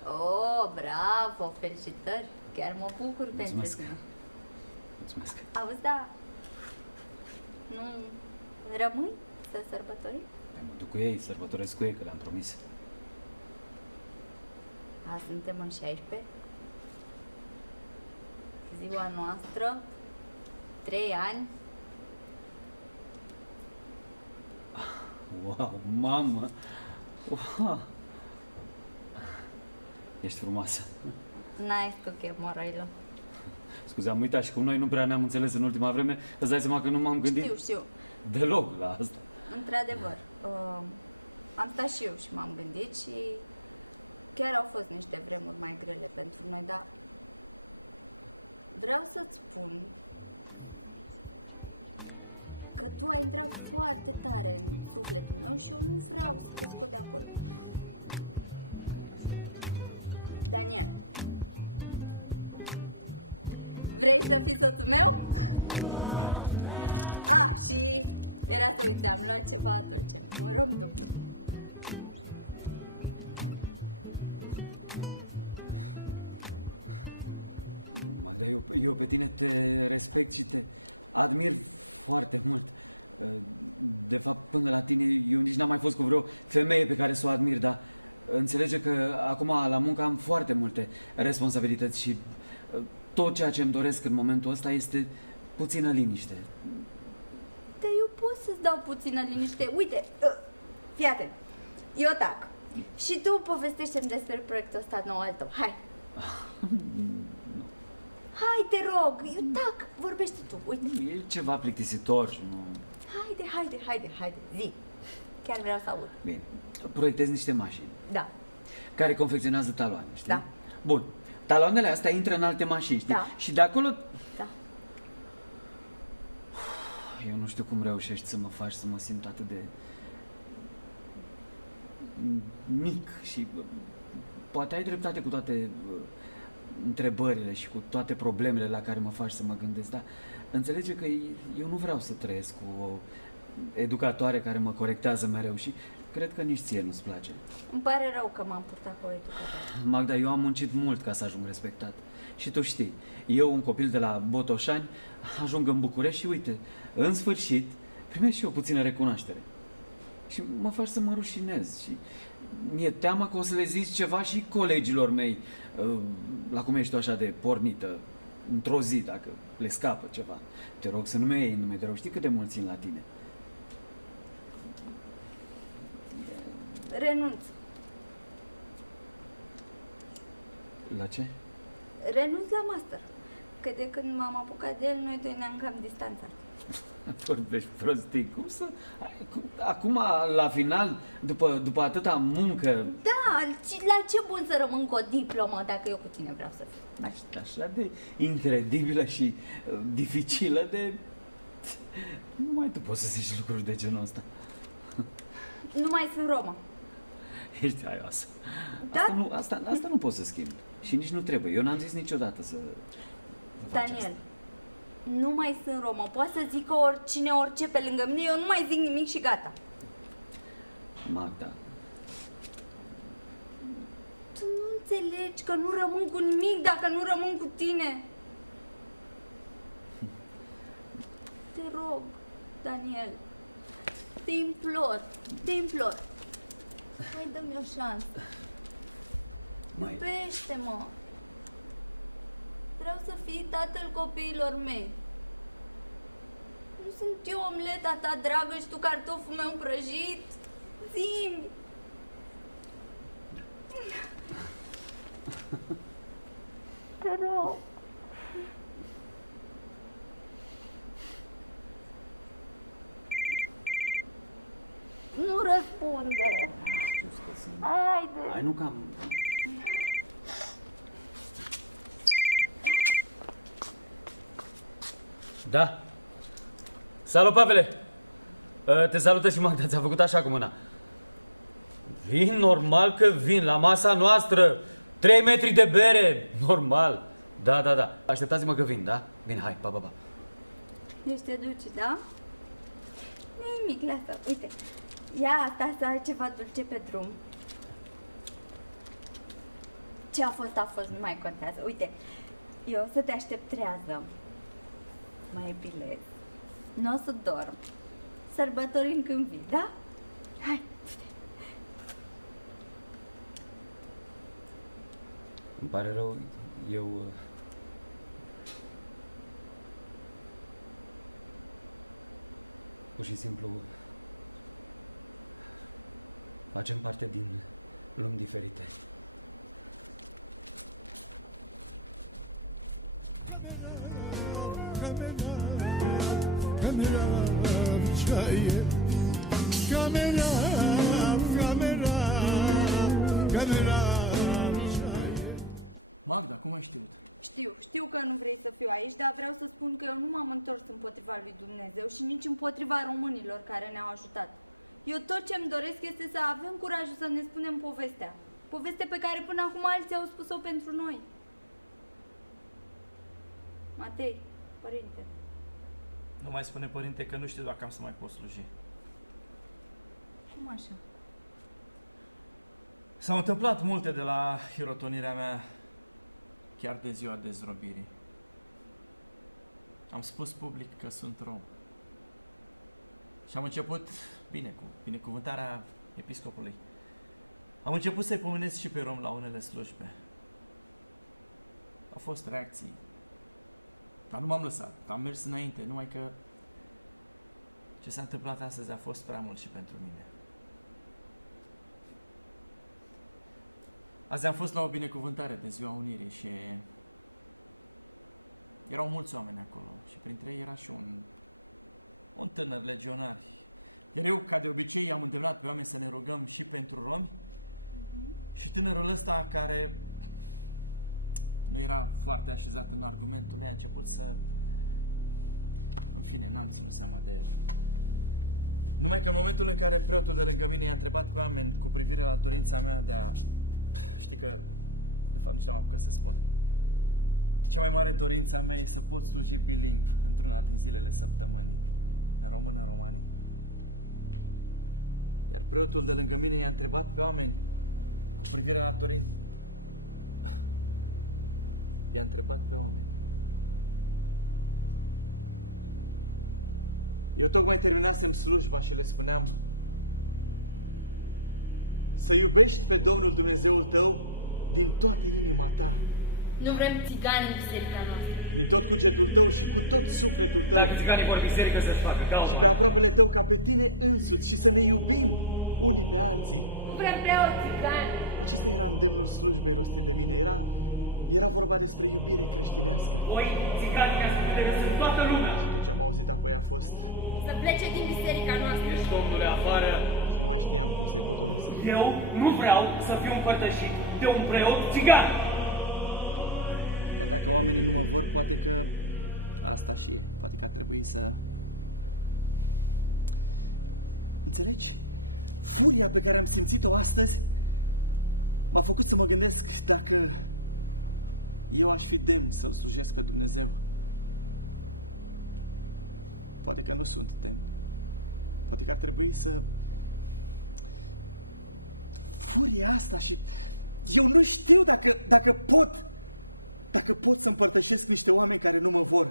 Oh, bravo, felicitări! Te-ai bucur că uite, nu era bun? Ăsta a făcut? Asta e nu s-a făcut. Ziua noastră, 3 ani. Într-adevăr, asta și m-am gândit și chiar a fost niște vremuri mai grele pentru mine, dar vreau să-ți spun că eu intră foarte soarele, ai văzut că acum organismul care trebuie să zică tot ceea ce ne doresc să nu fie puțină liniște. Nu pot să vreau puțină liniște, uite, chiar, eu da. Și tu îmi povestește-mi despre asta la altă, hai. Hai, te rog, da, vorbesc tu. Ce mă pot să spun? Haide, chiar e asta. Da. Care că de la asta. Da. Bun. Asta nu e alternativ. Da. Da. Îmi pare rău că m-am putut să Am mulțumit de asta. Eu îmi copil de la multă persoană și îmi văd de la persoană încă și nu se face o criză. E clar că am reușit să fac toate lucrurile la care se face. În poziția, în fapt, ceea ce nu mă gândesc, nu mă țin. Renunțăm asta. Pentru că mi-am apucat de mine și mi-am habilitat. La final, după atâția momente, Da, la ce mult să rămân cu o diplomă dacă eu cu tine? Nu mai sunt Roma. Da, Daniel, nu mai sunt Roma. Poate să zic că cine o pută lângă mine, nu mai vine nici și gata. Nu înțelegi că nu rămân cu nimic dacă nu rămân cu tine. Te rog, Daniel, te implor. Nu dă mai iubește-mă. Vreau să fiu tatăl copiilor mei. Eu, leta ta dragă, cu cartoful meu prăjit. Da. Salut, fratele! Te salutați-mă, că s-a făcut așa de mână. Vino, marcă, la masa noastră, 3 metri de bere, normal. Da. Așteptați-mă că vin, da? Vin, hai, pe mână. Ce-a fost asta de noapte? Uite, eu nu te aștept frumoasă. Nu am să dorm. Sărbătorim cu bun? Hai! Dar eu... Facem parte din diferite. Camera çayı Camera çayı Manda, cum ai spus? Știu că nu este așa, și apoi să spun că nu am fost împotriva lui Dumnezeu și nici împotriva românilor care ne-au ajutat. Eu tot ce-mi doresc este să avem curajul să nu scriem povestea. Povestea pe care până acum am spus-o pentru noi. Nu mai spune părinte că nu știu dacă am să mai pot spune. S-au întâmplat multe de la serotonirea mea, chiar de ziua de sfârșit. Am spus public că sunt rom. Și am început cu cuvântarea episcopului. Am început să comunez și pe rom la unele situații. A fost reacție. Dar m-am lăsat. Am mers înainte, până că ce s-a întâmplat astăzi a fost prea mult pentru mine. Azi a fost ca o binecuvântare pentru oamenii din Sfântul. Erau mulți oameni acolo. Printre ei era și oameni. Un tânăr legionar. Iar eu, ca de obicei, am întrebat pe oameni să ne rugăm pentru rom. Și tânărul ăsta care era foarte așteptat în argumentul a început să văd că în momentul în care am întrebat cu răzvenire, am întrebat pe oameni cu privire la dorința lor de a cea mai mare dorință a mea este fost dubitivii. Prețul de răzvenire a întrebat pe oameni cu privire la dorință. Eu tocmai terminasem slujba și le spuneam să iubești pe Domnul Dumnezeul tău din toată inima ta. Nu vrem țigani în biserica noastră. Dacă țiganii vor biserică să-ți facă, ca o bani. Nu vrem preoți țigani. Voi, țiganii mi-ați putere în toată lumea. Să plece din biserica noastră. Ești, domnule, afară. Eu nu vreau să fiu împărtășit de un preot țigan. Nu vreau de care am simțit-o astăzi, m-a făcut să mă gândesc dacă eu aș putea să slujesc pe Dumnezeu. Poate că nu sunt putere. Poate că trebuie să fie astăzi. Eu nu știu dacă pot să împărtășesc niște oameni care nu mă văd.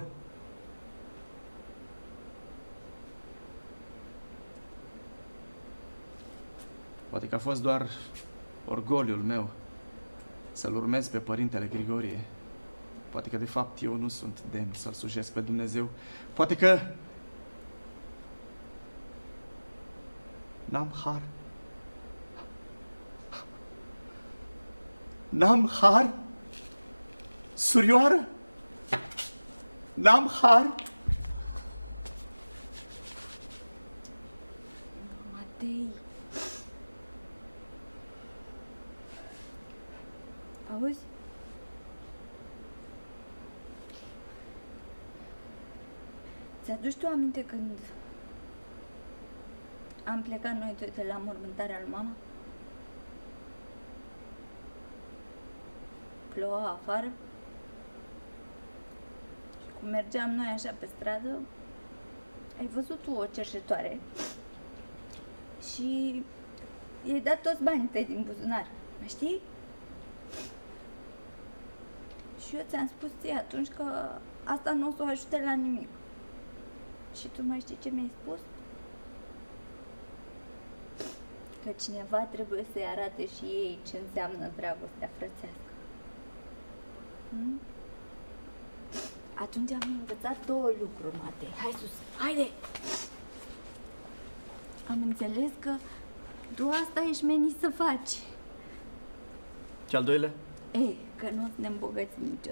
Poate că a fost doar godul meu să urmez pe Părintele din Glorie. Poate că de fapt eu nu sunt Domnul să slujesc pe Dumnezeu. Poate că n-am har. N-am har? Superior? N-am har? Este aminte când am plecat multe pe la mine acolo, pe la locale, mergeam noi pe stradă, și văzut că e foarte tare, și vedeam tot bancă din Vietnam, știi? Și eu am spus că asta nu folosesc la nimic. Cineva trebuie să arate și de ce împărântează asta. Atunci am învățat două lucruri. Am înțeles că doar asta e bine să faci. Că nu ne-am băgat nici.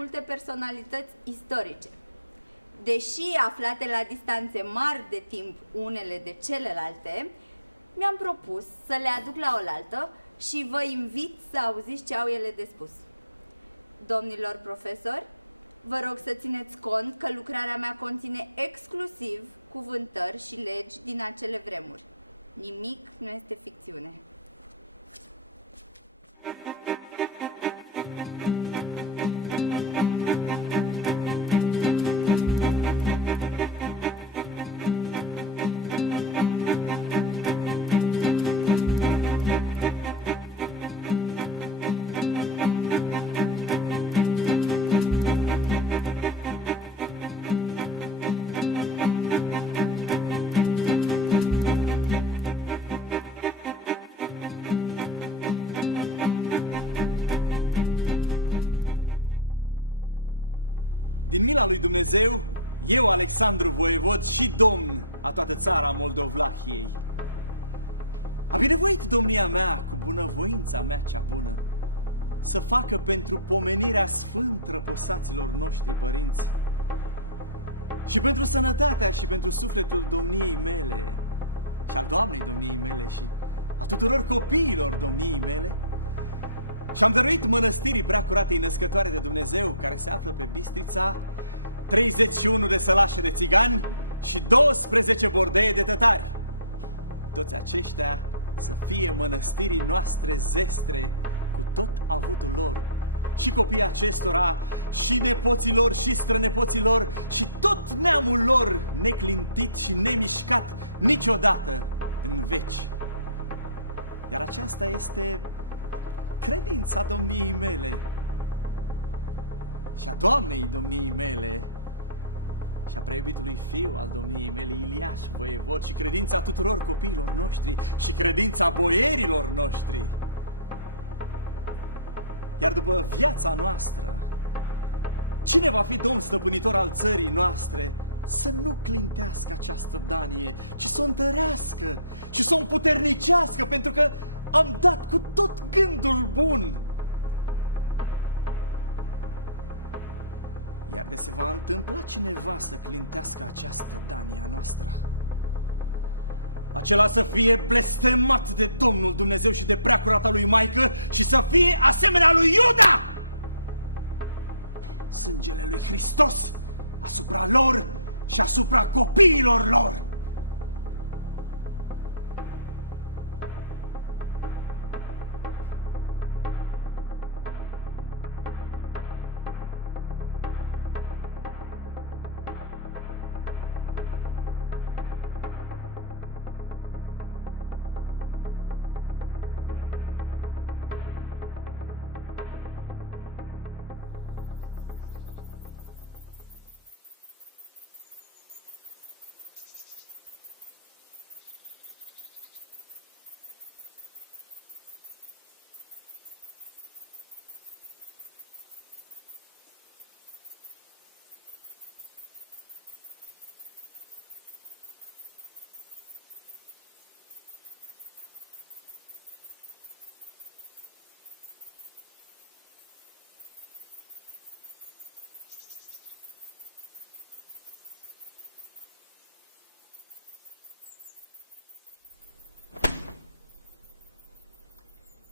multe personalități istorice. Deși aflate la distanțe mari de timp unele de celelalte, i-am propus să le aduc la oaltă și vă invit să aduceți o vizitație. Domnilor profesori, vă rog să cunoaștem că chiar ne-a conținut exclusiv cuvântări și eleși din acest domeniu. Nimic nu se ficțiune.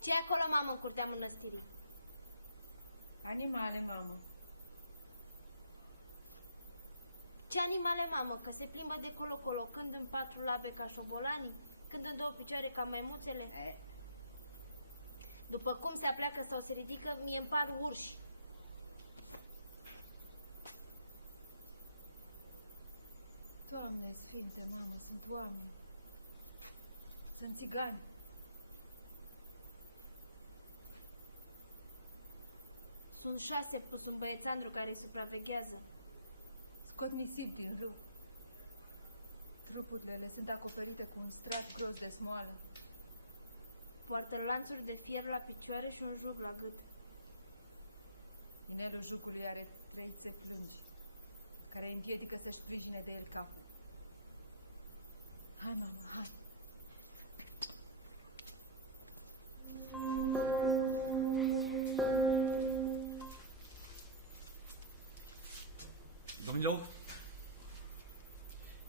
Ce acolo, mamă, în curtea mănăstirii? Animale, mamă. Ce animale, mamă? Că se plimbă de colo-colo, când în patru labe ca șobolanii, când în două picioare ca maimuțele. După cum se apleacă sau se ridică, mie-mi par urși. Doamne Sfinte, mamă, sunt oameni. Sunt țigani. Sunt 6 plus un băiețandru care îi supraveghează. Scot nisip din râu. Trupurile sunt acoperite cu un strat gros de smoală. Poartă lanțuri de fier la picioare și un jug la gât. Inelul jugului are 3 țepungi, care îi împiedică să-și sprijine de el capul. Ana, Ana. Domnilor,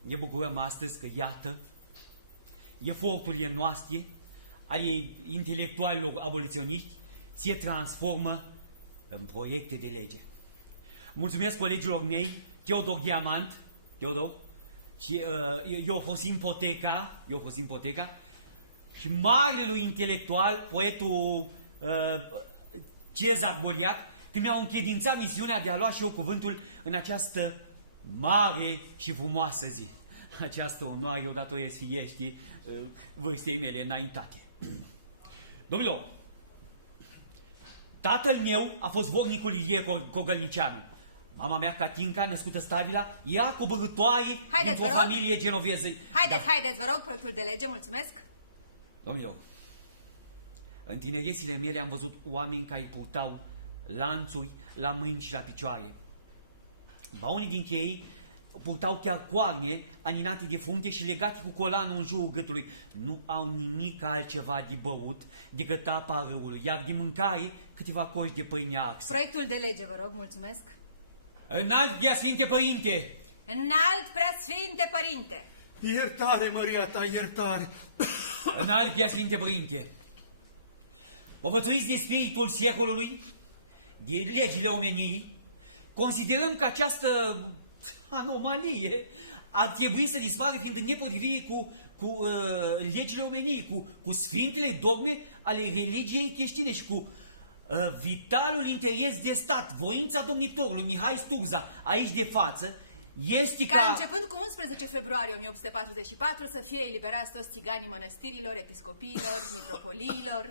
ne bucurăm astăzi că, iată, eforturile noastre, ale intelectualilor aboliționiști, se transformă în proiecte de lege. Mulțumesc colegilor mei, Teodor Diamant, Iofosim Poteca și marelui intelectual, poetul Cezar Boliac, că mi-au încredințat misiunea de a lua și eu cuvântul în această mare și frumoasă zi. Această onoare o datoresc fiește vârstei mele înaintate. Domnilor, tatăl meu a fost vornicul Ilie Cogălnicianu. Mama mea, Catinca, născută Stabila, era coborâtoare dintr-o familie genoveză. Haideți, vă rog, proiectul de lege, mulțumesc. Domnilor, în tinerețile mele am văzut oameni care purtau lanțuri la mâini și la picioare. Ba unii dintre ei purtau chiar coarne aninate de frunte și legate cu colanul în jurul gâtului. Nu au nimic altceva de băut decât apa râului, iar de mâncare câteva coși de pâine axă. Proiectul de lege, vă rog, mulțumesc. Înalt Preasfinte Părinte! Înalt Preasfinte Părinte! Iertare, măria ta, iertare! Înalt Preasfinte Părinte! Povățuiți de spiritul secolului, de legile omenirii, considerăm că această anomalie ar trebui să dispară fiind în nepotrivire cu legile omenirii, cu sfintele dogme ale religiei creștine și cu vitalul interes de stat, voința domnitorului Mihai Sturza, aici de față, este ca începând cu 11 februarie 1844 să fie eliberați toți țiganii mănăstirilor, episcopiilor, metropoliilor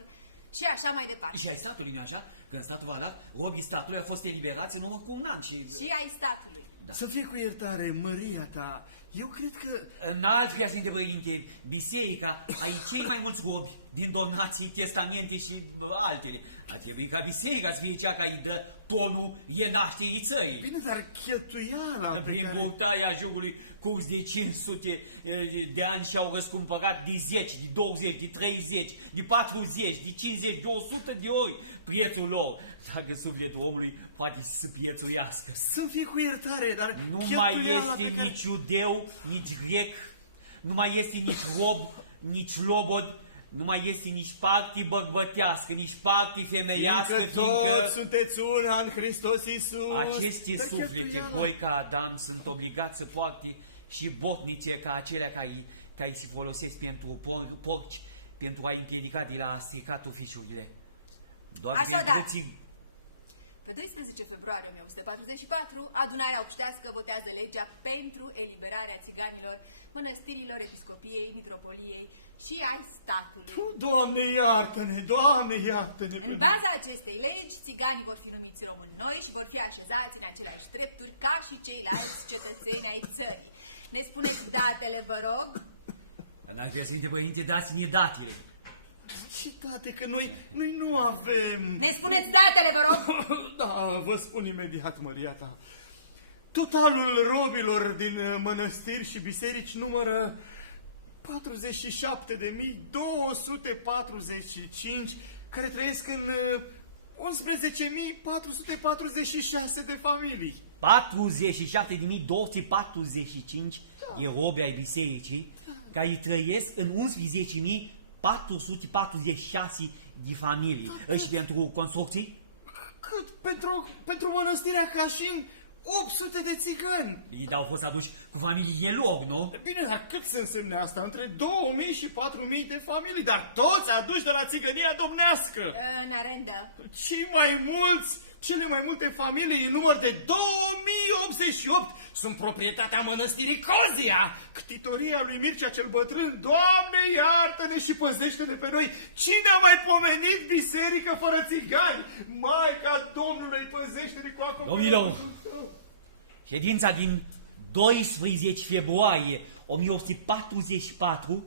și așa mai departe. Și ai statului, nu așa? Când statul a dat, robii statului au fost eliberați în urmă cu un an și ai statului. Da. Să fie cu iertare, măria ta. Eu cred că... Înalt Preasfinte Părinte, biserica ai cei mai mulți robi din donații, testamente și altele. Ar trebui ca biserica să fie cea care îi dă tonul nașterii țării. Bine, dar cheltuiala pe prin care... băutaia jugului curs de 500 de ani și-au răscumpărat de 10, de 20, de 30, de 40, de 50, de 100 de ori prețul lor. Dacă sufletul omului poate să prețuiască. Să fie cu iertare, dar nu mai este nici iudeu, nici grec, nu mai este nici rob, nici lobod, nu mai este nici parte bărbătească, nici parte femeiască, fiindcă toți sunteți una în Hristos Iisus. Aceste suflete, voi ca Adam, sunt obligați să poarte și botnițe ca acelea care se folosesc pentru porci, pentru a împiedica de la stricat oficiurile. Doar pentru pe 12 februarie 1844, adunarea obștească votează legea pentru eliberarea țiganilor, mănăstirilor, episcopiei, mitropoliei și ai statului. Doamne, iartă-ne! Doamne, iartă-ne! În baza acestei legi, țiganii vor fi numiți români noi și vor fi așezați în aceleași drepturi ca și ceilalți cetățeni ai țării. Ne spuneți datele, vă rog? Înalt Preasfinte Părinte, dați-mi datele. Ce date? Că noi nu avem... Ne spuneți datele, vă rog? Da, vă spun imediat, măria ta. Totalul robilor din mănăstiri și biserici numără 47.245 care trăiesc în 11.446 de familii. 47.245 e robi ai bisericii care trăiesc în 11.446 de familii. Și pentru construcții? Cât? Pentru mănăstirea Cașin, 800 de țigani. Ei au fost aduși cu familii de loc, nu? Bine, dar cât se însemne asta? Între 2000 și 4000 de familii, dar toți aduși de la țigănia domnească. În arendă. Cele mai multe familii, în număr de 2088, sunt proprietatea mănăstirii Cozia, ctitoria lui Mircea cel Bătrân. Doamne, iartă-ne și păzește-ne pe noi! Cine a mai pomenit biserică fără țigani? Maica Domnului, păzește-ne cu acolo! Domnilor, ședința din 12 februarie 1844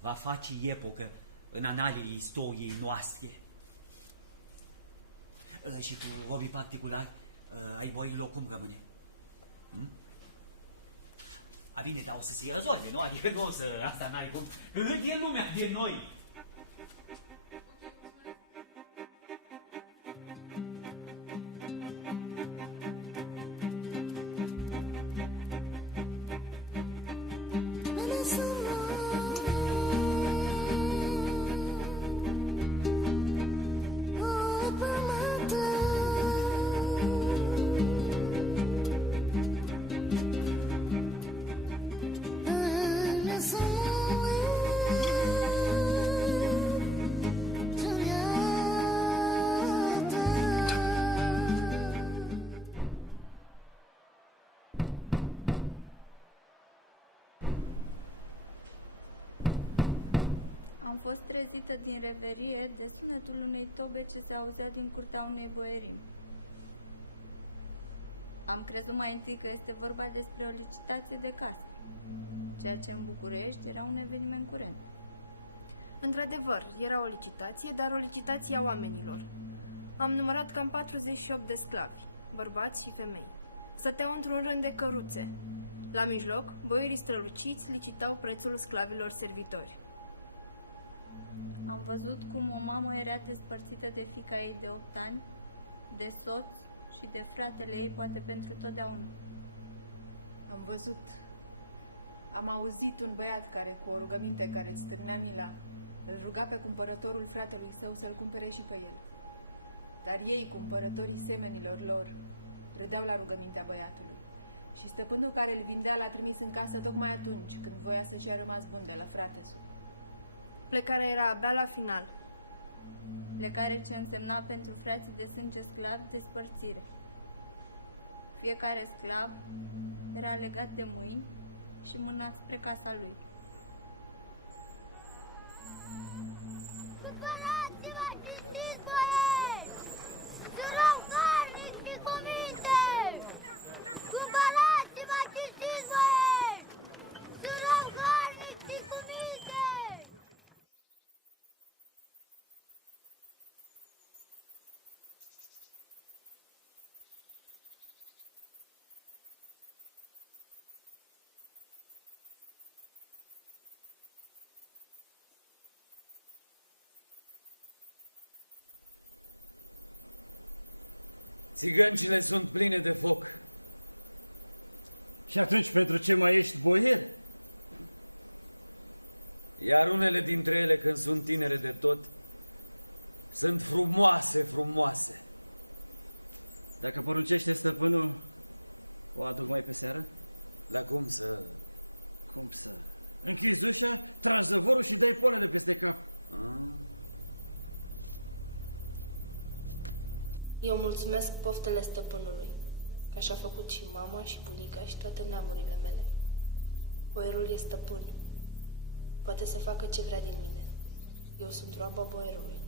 va face epocă în analele istoriei noastre. Și cu robii particular, ai voilor cum rămâne? A, bine, dar o să se rezolve, nu? Adică nu o să... Asta n-ai cum... Cât e lumea de noi? Am fost trezită din reverie de sunetul unei tobe ce se auzea din curtea unei boierii. Am crezut mai întâi că este vorba despre o licitație de casă, ceea ce în București era un eveniment curent. Într-adevăr, era o licitație, dar o licitație a oamenilor. Am numărat cam 48 de sclavi, bărbați și femei. Stăteau într-un rând de căruțe. La mijloc, boierii străluciți licitau prețul sclavilor servitori. Am văzut cum o mamă era despărțită de fiica ei de 8 ani, de soț și de fratele ei, poate pentru totdeauna. Am văzut. Am auzit un băiat care, cu o rugăminte care îl stârnea mila, îl ruga pe cumpărătorul fratelui său să-l cumpere și pe el. Dar ei, cumpărătorii semenilor lor, râdeau la rugămintea băiatului. Și stăpânul care îl vindea l-a trimis în casă tocmai atunci când voia să-și ia rămas bun de la frate. Plecarea era abia la final. Plecare ce însemna pentru frații de sânge sclav despărțire. Fiecare sclav era legat de mâini și mânat spre casa lui. Cumpărați-vă, cinstiți băieți! Surau carnic și cu minte! Cumpărați-vă, cinstiți băieți! Surau carnic și cu minte! Eu mulțumesc poftele stăpânului, că așa a făcut și mama și bunica și toate neamurile mele. Boierul e stăpân. Poate să facă ce vrea din mine. Eu sunt roaba boierului.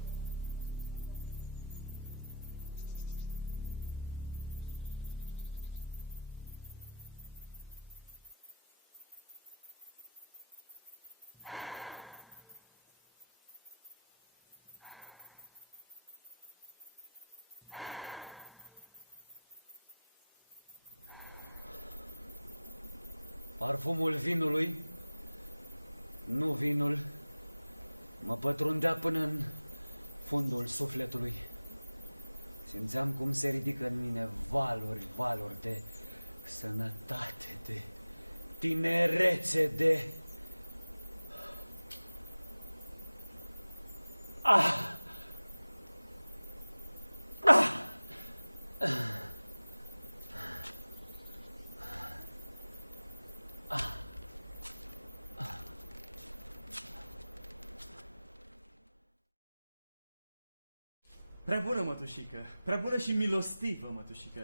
Prea bună, mătușică, prea bună și milostivă, mătușică.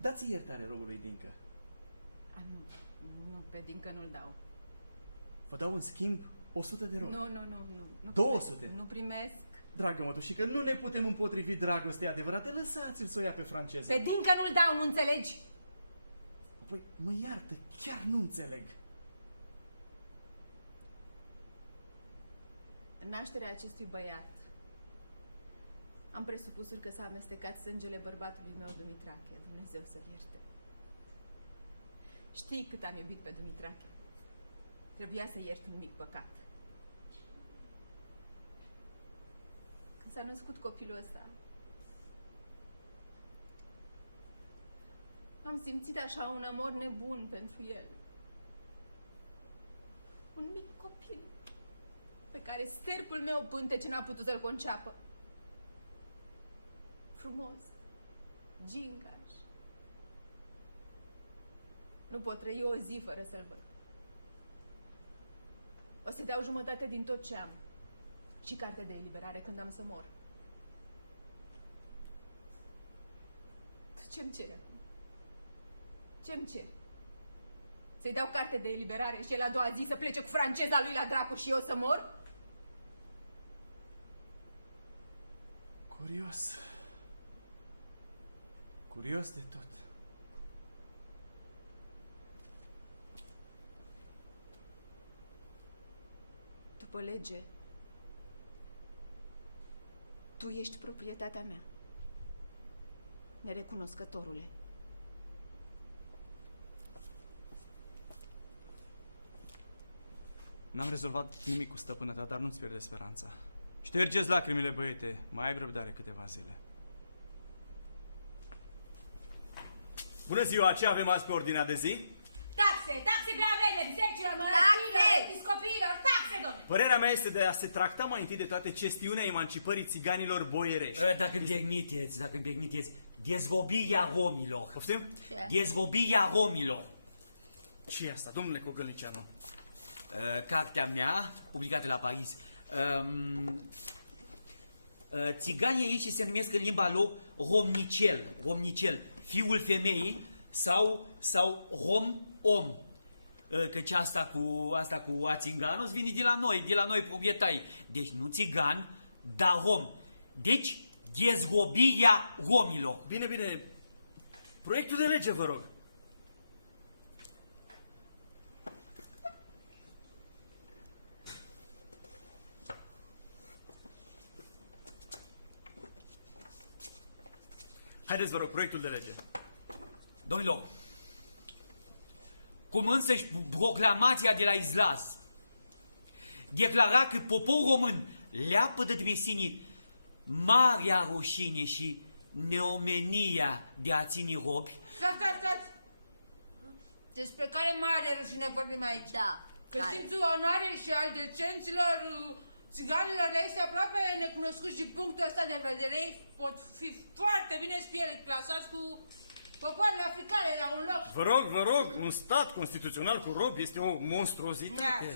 Dați-i iertare rogului Dincă. Nu, pe Dincă nu-l dau. Vă dau în schimb 100 de rogi. Nu. 200. Nu primesc. Dragă mătușică, nu ne putem împotrivi dragostei adevărate. Lăsați-l să o ia pe franceză. Pe Dincă nu-l dau, nu înțelegi? Păi, mă iartă, chiar nu înțeleg. În nașterea acestui băiat, am presupusuri că s-a amestecat sângele bărbatului meu, Dumitrache. Dumnezeu să-l ierte. Știi cât am iubit pe Dumitrache. Trebuia să iert un mic păcat. Când s-a născut copilul ăsta, am simțit așa un amor nebun pentru el. Un mic copil pe care sterpul meu pântece n-a putut să-l conceapă. Frumos, gingaș. Nu pot trăi o zi fără să-l văd. O să dau jumătate din tot ce am și carte de eliberare când am să mor. Ce-mi cere acum? Ce-mi cere? Să-i dau carte de eliberare și el a doua zi să plece cu franceza lui la dracu și eu să mor? Curios. Curios de tot. După lege, tu ești proprietatea mea, nerecunoscătorule. N-am rezolvat nimic cu stăpână, dar nu-ți pierde speranța. Ștergeți lacrimile, băiete. Mai ai răbdare câteva zile. Bună ziua, ce avem azi pe ordinea de zi? Taxe de avere, zecilor, mănăstirilor, episcopiilor, taxe, domnule! Părerea mea este de a se tracta mai întâi de toate chestiunea emancipării țiganilor boierești. Dacă permiteți, dezvobirea romilor. Poftim? Dezvobirea romilor. Ce e asta, domnule Cogălnicianu? Cartea mea, publicată la Paris. Țiganii aici se numesc în limba lor romnicel, fiul femeii sau rom-om. Căci asta cu a țiganul vine de la noi proprietari. Deci nu țigan, dar rom. Deci dezvobirea romilor. Bine. Proiectul de lege, vă rog. Haideți, vă rog, proiectul de lege. Domnilor, cum însăși proclamația de la Izlas declara că poporul român leapă de sine marea rușine și neomenia de a ține robi. Despre care mare rușine vorbim aici? Că știți onoare și al decenților țiganilor de ăștia aproape necunoscuți și punctul ăsta de vedere pot fi foarte bine să fie clasați cu popoarele africane la un loc. Vă rog, un stat constituțional cu robi este o monstruozitate.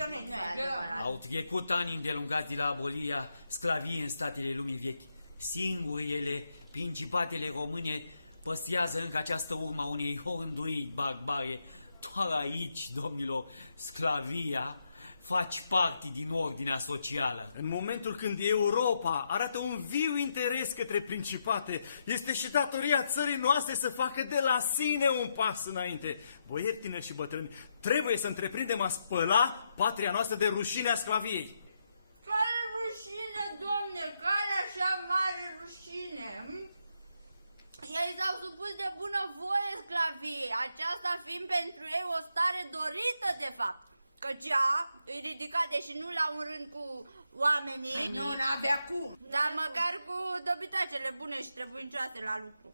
Au trecut ani îndelungați de la abolirea sclaviei în statele lumii vechi. Singurele principatele române păstrează încă această urmă a unei horânduiri barbare. Doar aici, domnilor, sclavia face parte din ordinea socială. În momentul când Europa arată un viu interes către principate, este și datoria țării noastre să facă de la sine un pas înainte. Boieri tineri și bătrâni, trebuie să întreprindem a spăla patria noastră de rușinea sclaviei. Care rușine, domne? Care așa mare rușine? Ei s-au supus de bună voie sclaviei, aceasta fiind pentru ei o stare dorită de fapt. Căci ea îi ridica, deși nu la un rând cu oamenii, nu n-avea cum, dar măcar cu dobitățile bune și trebuincioase la lucru.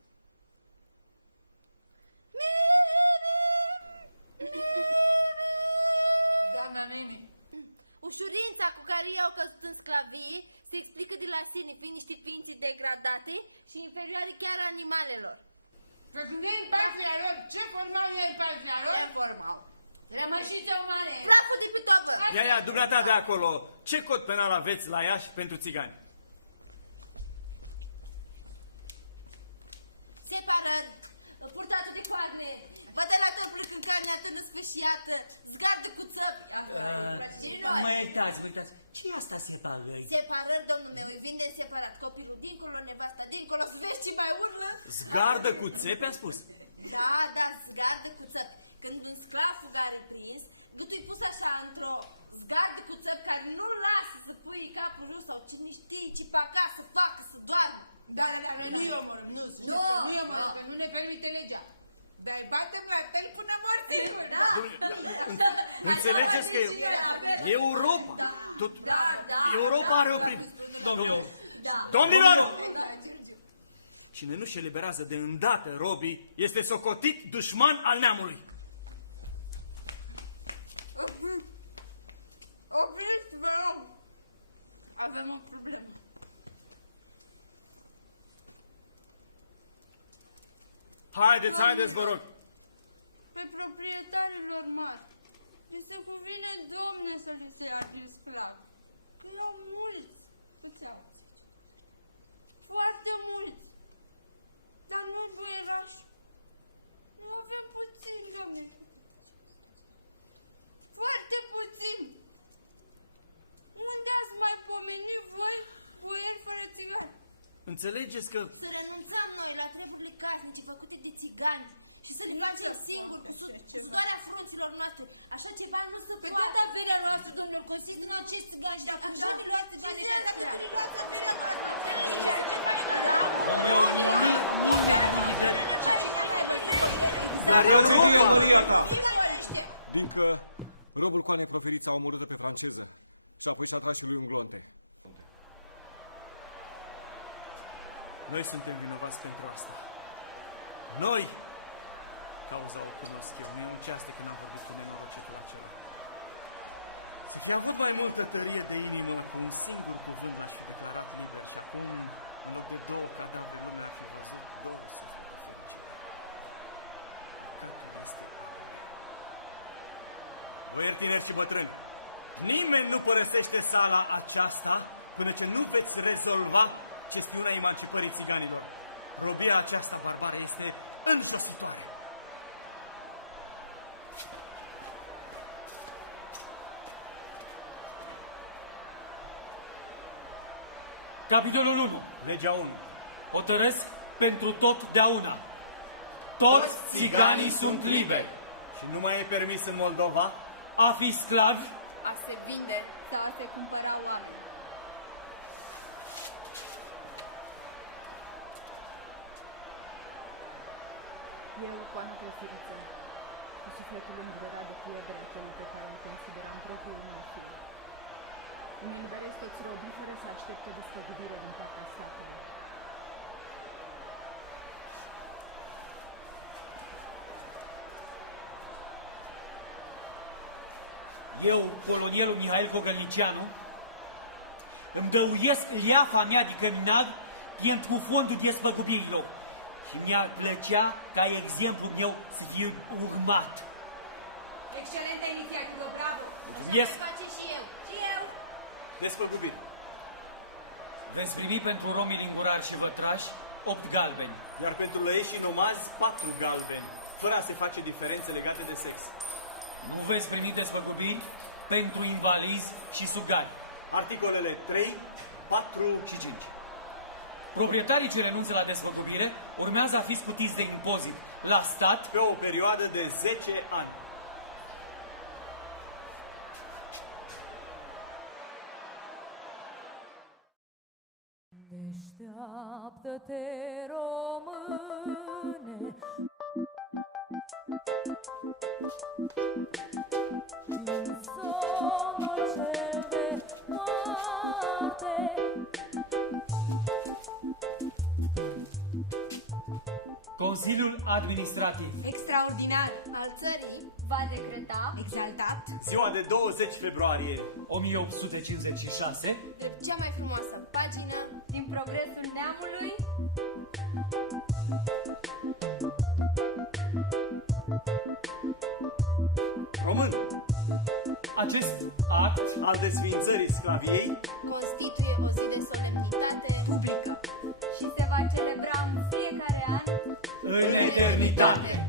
Doamna Nene, Ușurința cu care ei au căzut în sclavie se explică de la sine, fiind niște ființe degradate și inferioare chiar animalelor. că când e în partea lor, ce vorba e în partea lor? Ce vorba? Rămășiță umane! Dracu dimitotă! Ia, dumneata de acolo, ce cod penal aveți la Iași pentru țigani? Separări, purtare de coadre, bătălator plăcâncani atât de sfișiată, zgard de cuță. Mă iertați, ce e asta separări? Separări, domnule, vine separat. Copilul dincolo, nevasta dincolo, să vezi ce mai urmă. Zgardă cu țepe, a spus? Da, zgardă cuță. Când un sclav fugare prins, du-te pus așa într-o zgardă cuță care nu lasă să pui capul rus sau cine știe ce pe acasă să facă, să doarmă. Dar nu e omor, nu e omor, că nu ne permite legea. Dar bate cu nămoarte. Înțelegeți că Europa, tot Europa are o prim... Domnilor! Cine nu-și eliberează de îndată robii, este socotit dușman al neamului. Haideți, vă rog! Pe proprietarilor mari, îi se cuvine, Domne, să li se ia pe sclavi. La mulți, puteați. Foarte mulți. Dar mulți boierași. Nu avem puțin, Domne. Foarte puțin. Unde ați mai pomenit voi, boieri fără țigani? Înțelegeți că... Să renunțăm noi la treburile carnice făcute de țigani și să ne facem singuri cu scoarea frunților noastre. Așa ceva nu se poate. Toată averea noastră, Domnul, păziți din acești țigani și dacă așa nu luați banii de la Dar Europa! După robul cu anii proferit s-a omorât pe franceză și apoi s-a tras lui un glonte. Noi suntem vinovați pentru asta. Noi! Cauza o cunosc eu, nu e aceasta când am vorbit cu nenorocitul acela. Să fi avut mai multă tărie de inimă cu un singur cuvânt l-aș fi declarat liber, acum, în loc de două cadavre, nu mi-aș fi văzut două. Boieri tineri și bătrâni, nimeni nu părăsește sala aceasta până ce nu veți rezolva chestiunea emancipării țiganilor. Robia aceasta barbară este înșositoare. Capitolul 1. Legea 1. Hotărăsc pentru totdeauna. Toți țiganii sunt liberi. Și nu mai e permis în Moldova a fi sclav, a se vinde sau a se cumpăra oameni. Eu, Coana Clăsuriță, cu sufletul îngrerat de pierdere celui pe care îl consideram propriul meu fiu, îmi eliberez toți robii fără să aștept o despăgubire din partea statului. eu, colonelul Mihail Cogălnicianu, îmi dăruiesc leafa mea de căminat pentru fondul despăgubirilor și mi-ar plăcea ca exemplul meu să fie urmat. Excelentă inițiativă, bravo! Yes. Așa face și eu. Și eu! despăgubiri. Veți primi pentru romii lingurari și vătrași 8 galbeni. Iar pentru lăieșii nomazi 4 galbeni, fără a se face diferențe legate de sex. Nu veți primi despăgubiri pentru invalizi și sugari. Articolele 3, 4 și 5. Proprietarii ce renunță la despăgubire urmează a fi scutiți de impozit la stat pe o perioadă de 10 ani. Deșteaptă-te, române, din somnul cel de moarte. Consiliul Administrativ Extraordinar al țării va decreta exaltat ziua de 20 februarie 1856 de cea mai frumoasă pagină din progresul neamului. Român. Acest act al desființării sclaviei constituie o zi de solemnitate publică și se va celebra în fiecare an în eternitate.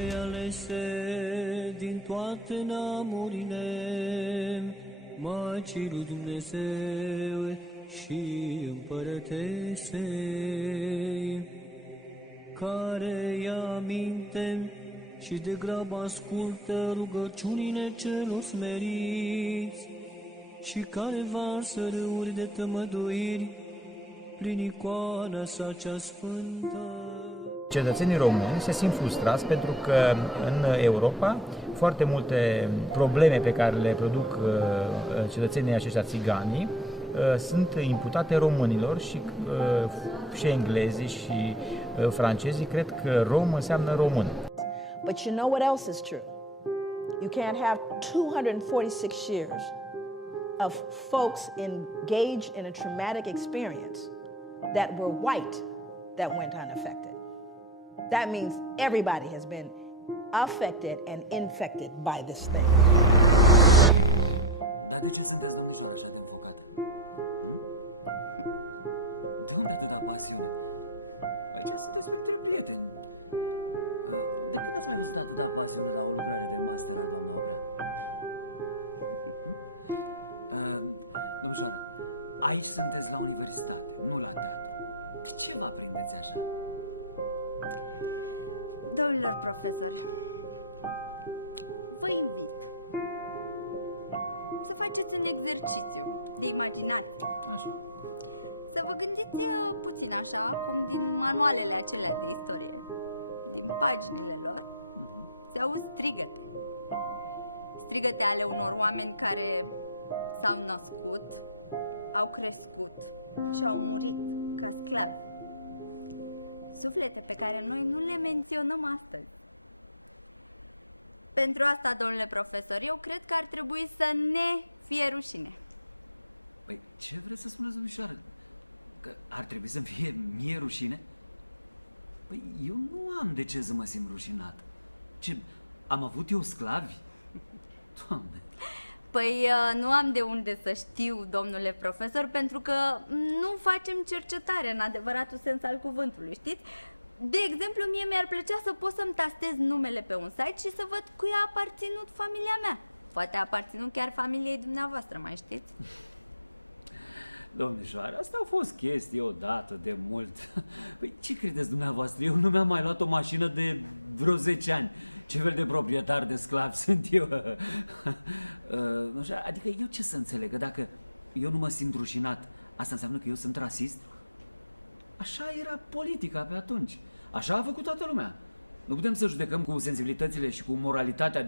cele alese din toate neamurile, Maicii lui Dumnezeu și împărătesei, care ia aminte și de grabă ascultă rugăciunile celor smeriți și care varsă râuri de tămăduiri prin icoana sa cea sfântă. Cetățenii români se simt frustrați pentru că în Europa foarte multe probleme pe care le produc cetățenii aceștia țiganii sunt imputate românilor și englezii și francezii cred că rom înseamnă român. But you know what else is true? You can't have 246 years of folks engaged in a traumatic experience that were white that went unaffected. That means everybody has been affected and infected by this thing. Strigăte ale unor oameni care s-au născut, au crescut și au murit ca sclavi. Suflete pe care noi nu le menționăm astăzi. Pentru asta, domnule profesor, eu cred că ar trebui să ne fie rușine. Păi, ce vreți să spuneți, domnișoară? Că ar trebui să fie rușine? Păi, eu nu am de ce să mă simt rușinat. Ce, am avut eu sclavi? Păi nu am de unde să știu, domnule profesor, pentru că nu facem cercetare în adevăratul sens al cuvântului, știți? De exemplu, mie mi-ar plăcea să pot să-mi tastez numele pe un site și să văd cui a aparținut familia mea. Poate a aparținut chiar familiei dumneavoastră, mai știți? Domnișoară, asta a fost chestie odată, de mult. Păi, ce credeți dumneavoastră? Eu nu mi-am mai luat o mașină de vreo 10 ani. Ce fel de proprietar de sclavi sunt eu? Adică eu ce să înțeleg? Că dacă eu nu mă simt rușinat, asta înseamnă că eu sunt rasist? Așa era politica pe atunci. Așa a făcut toată lumea. Nu putem să judecăm cu sensibilitățile și cu moralitatea.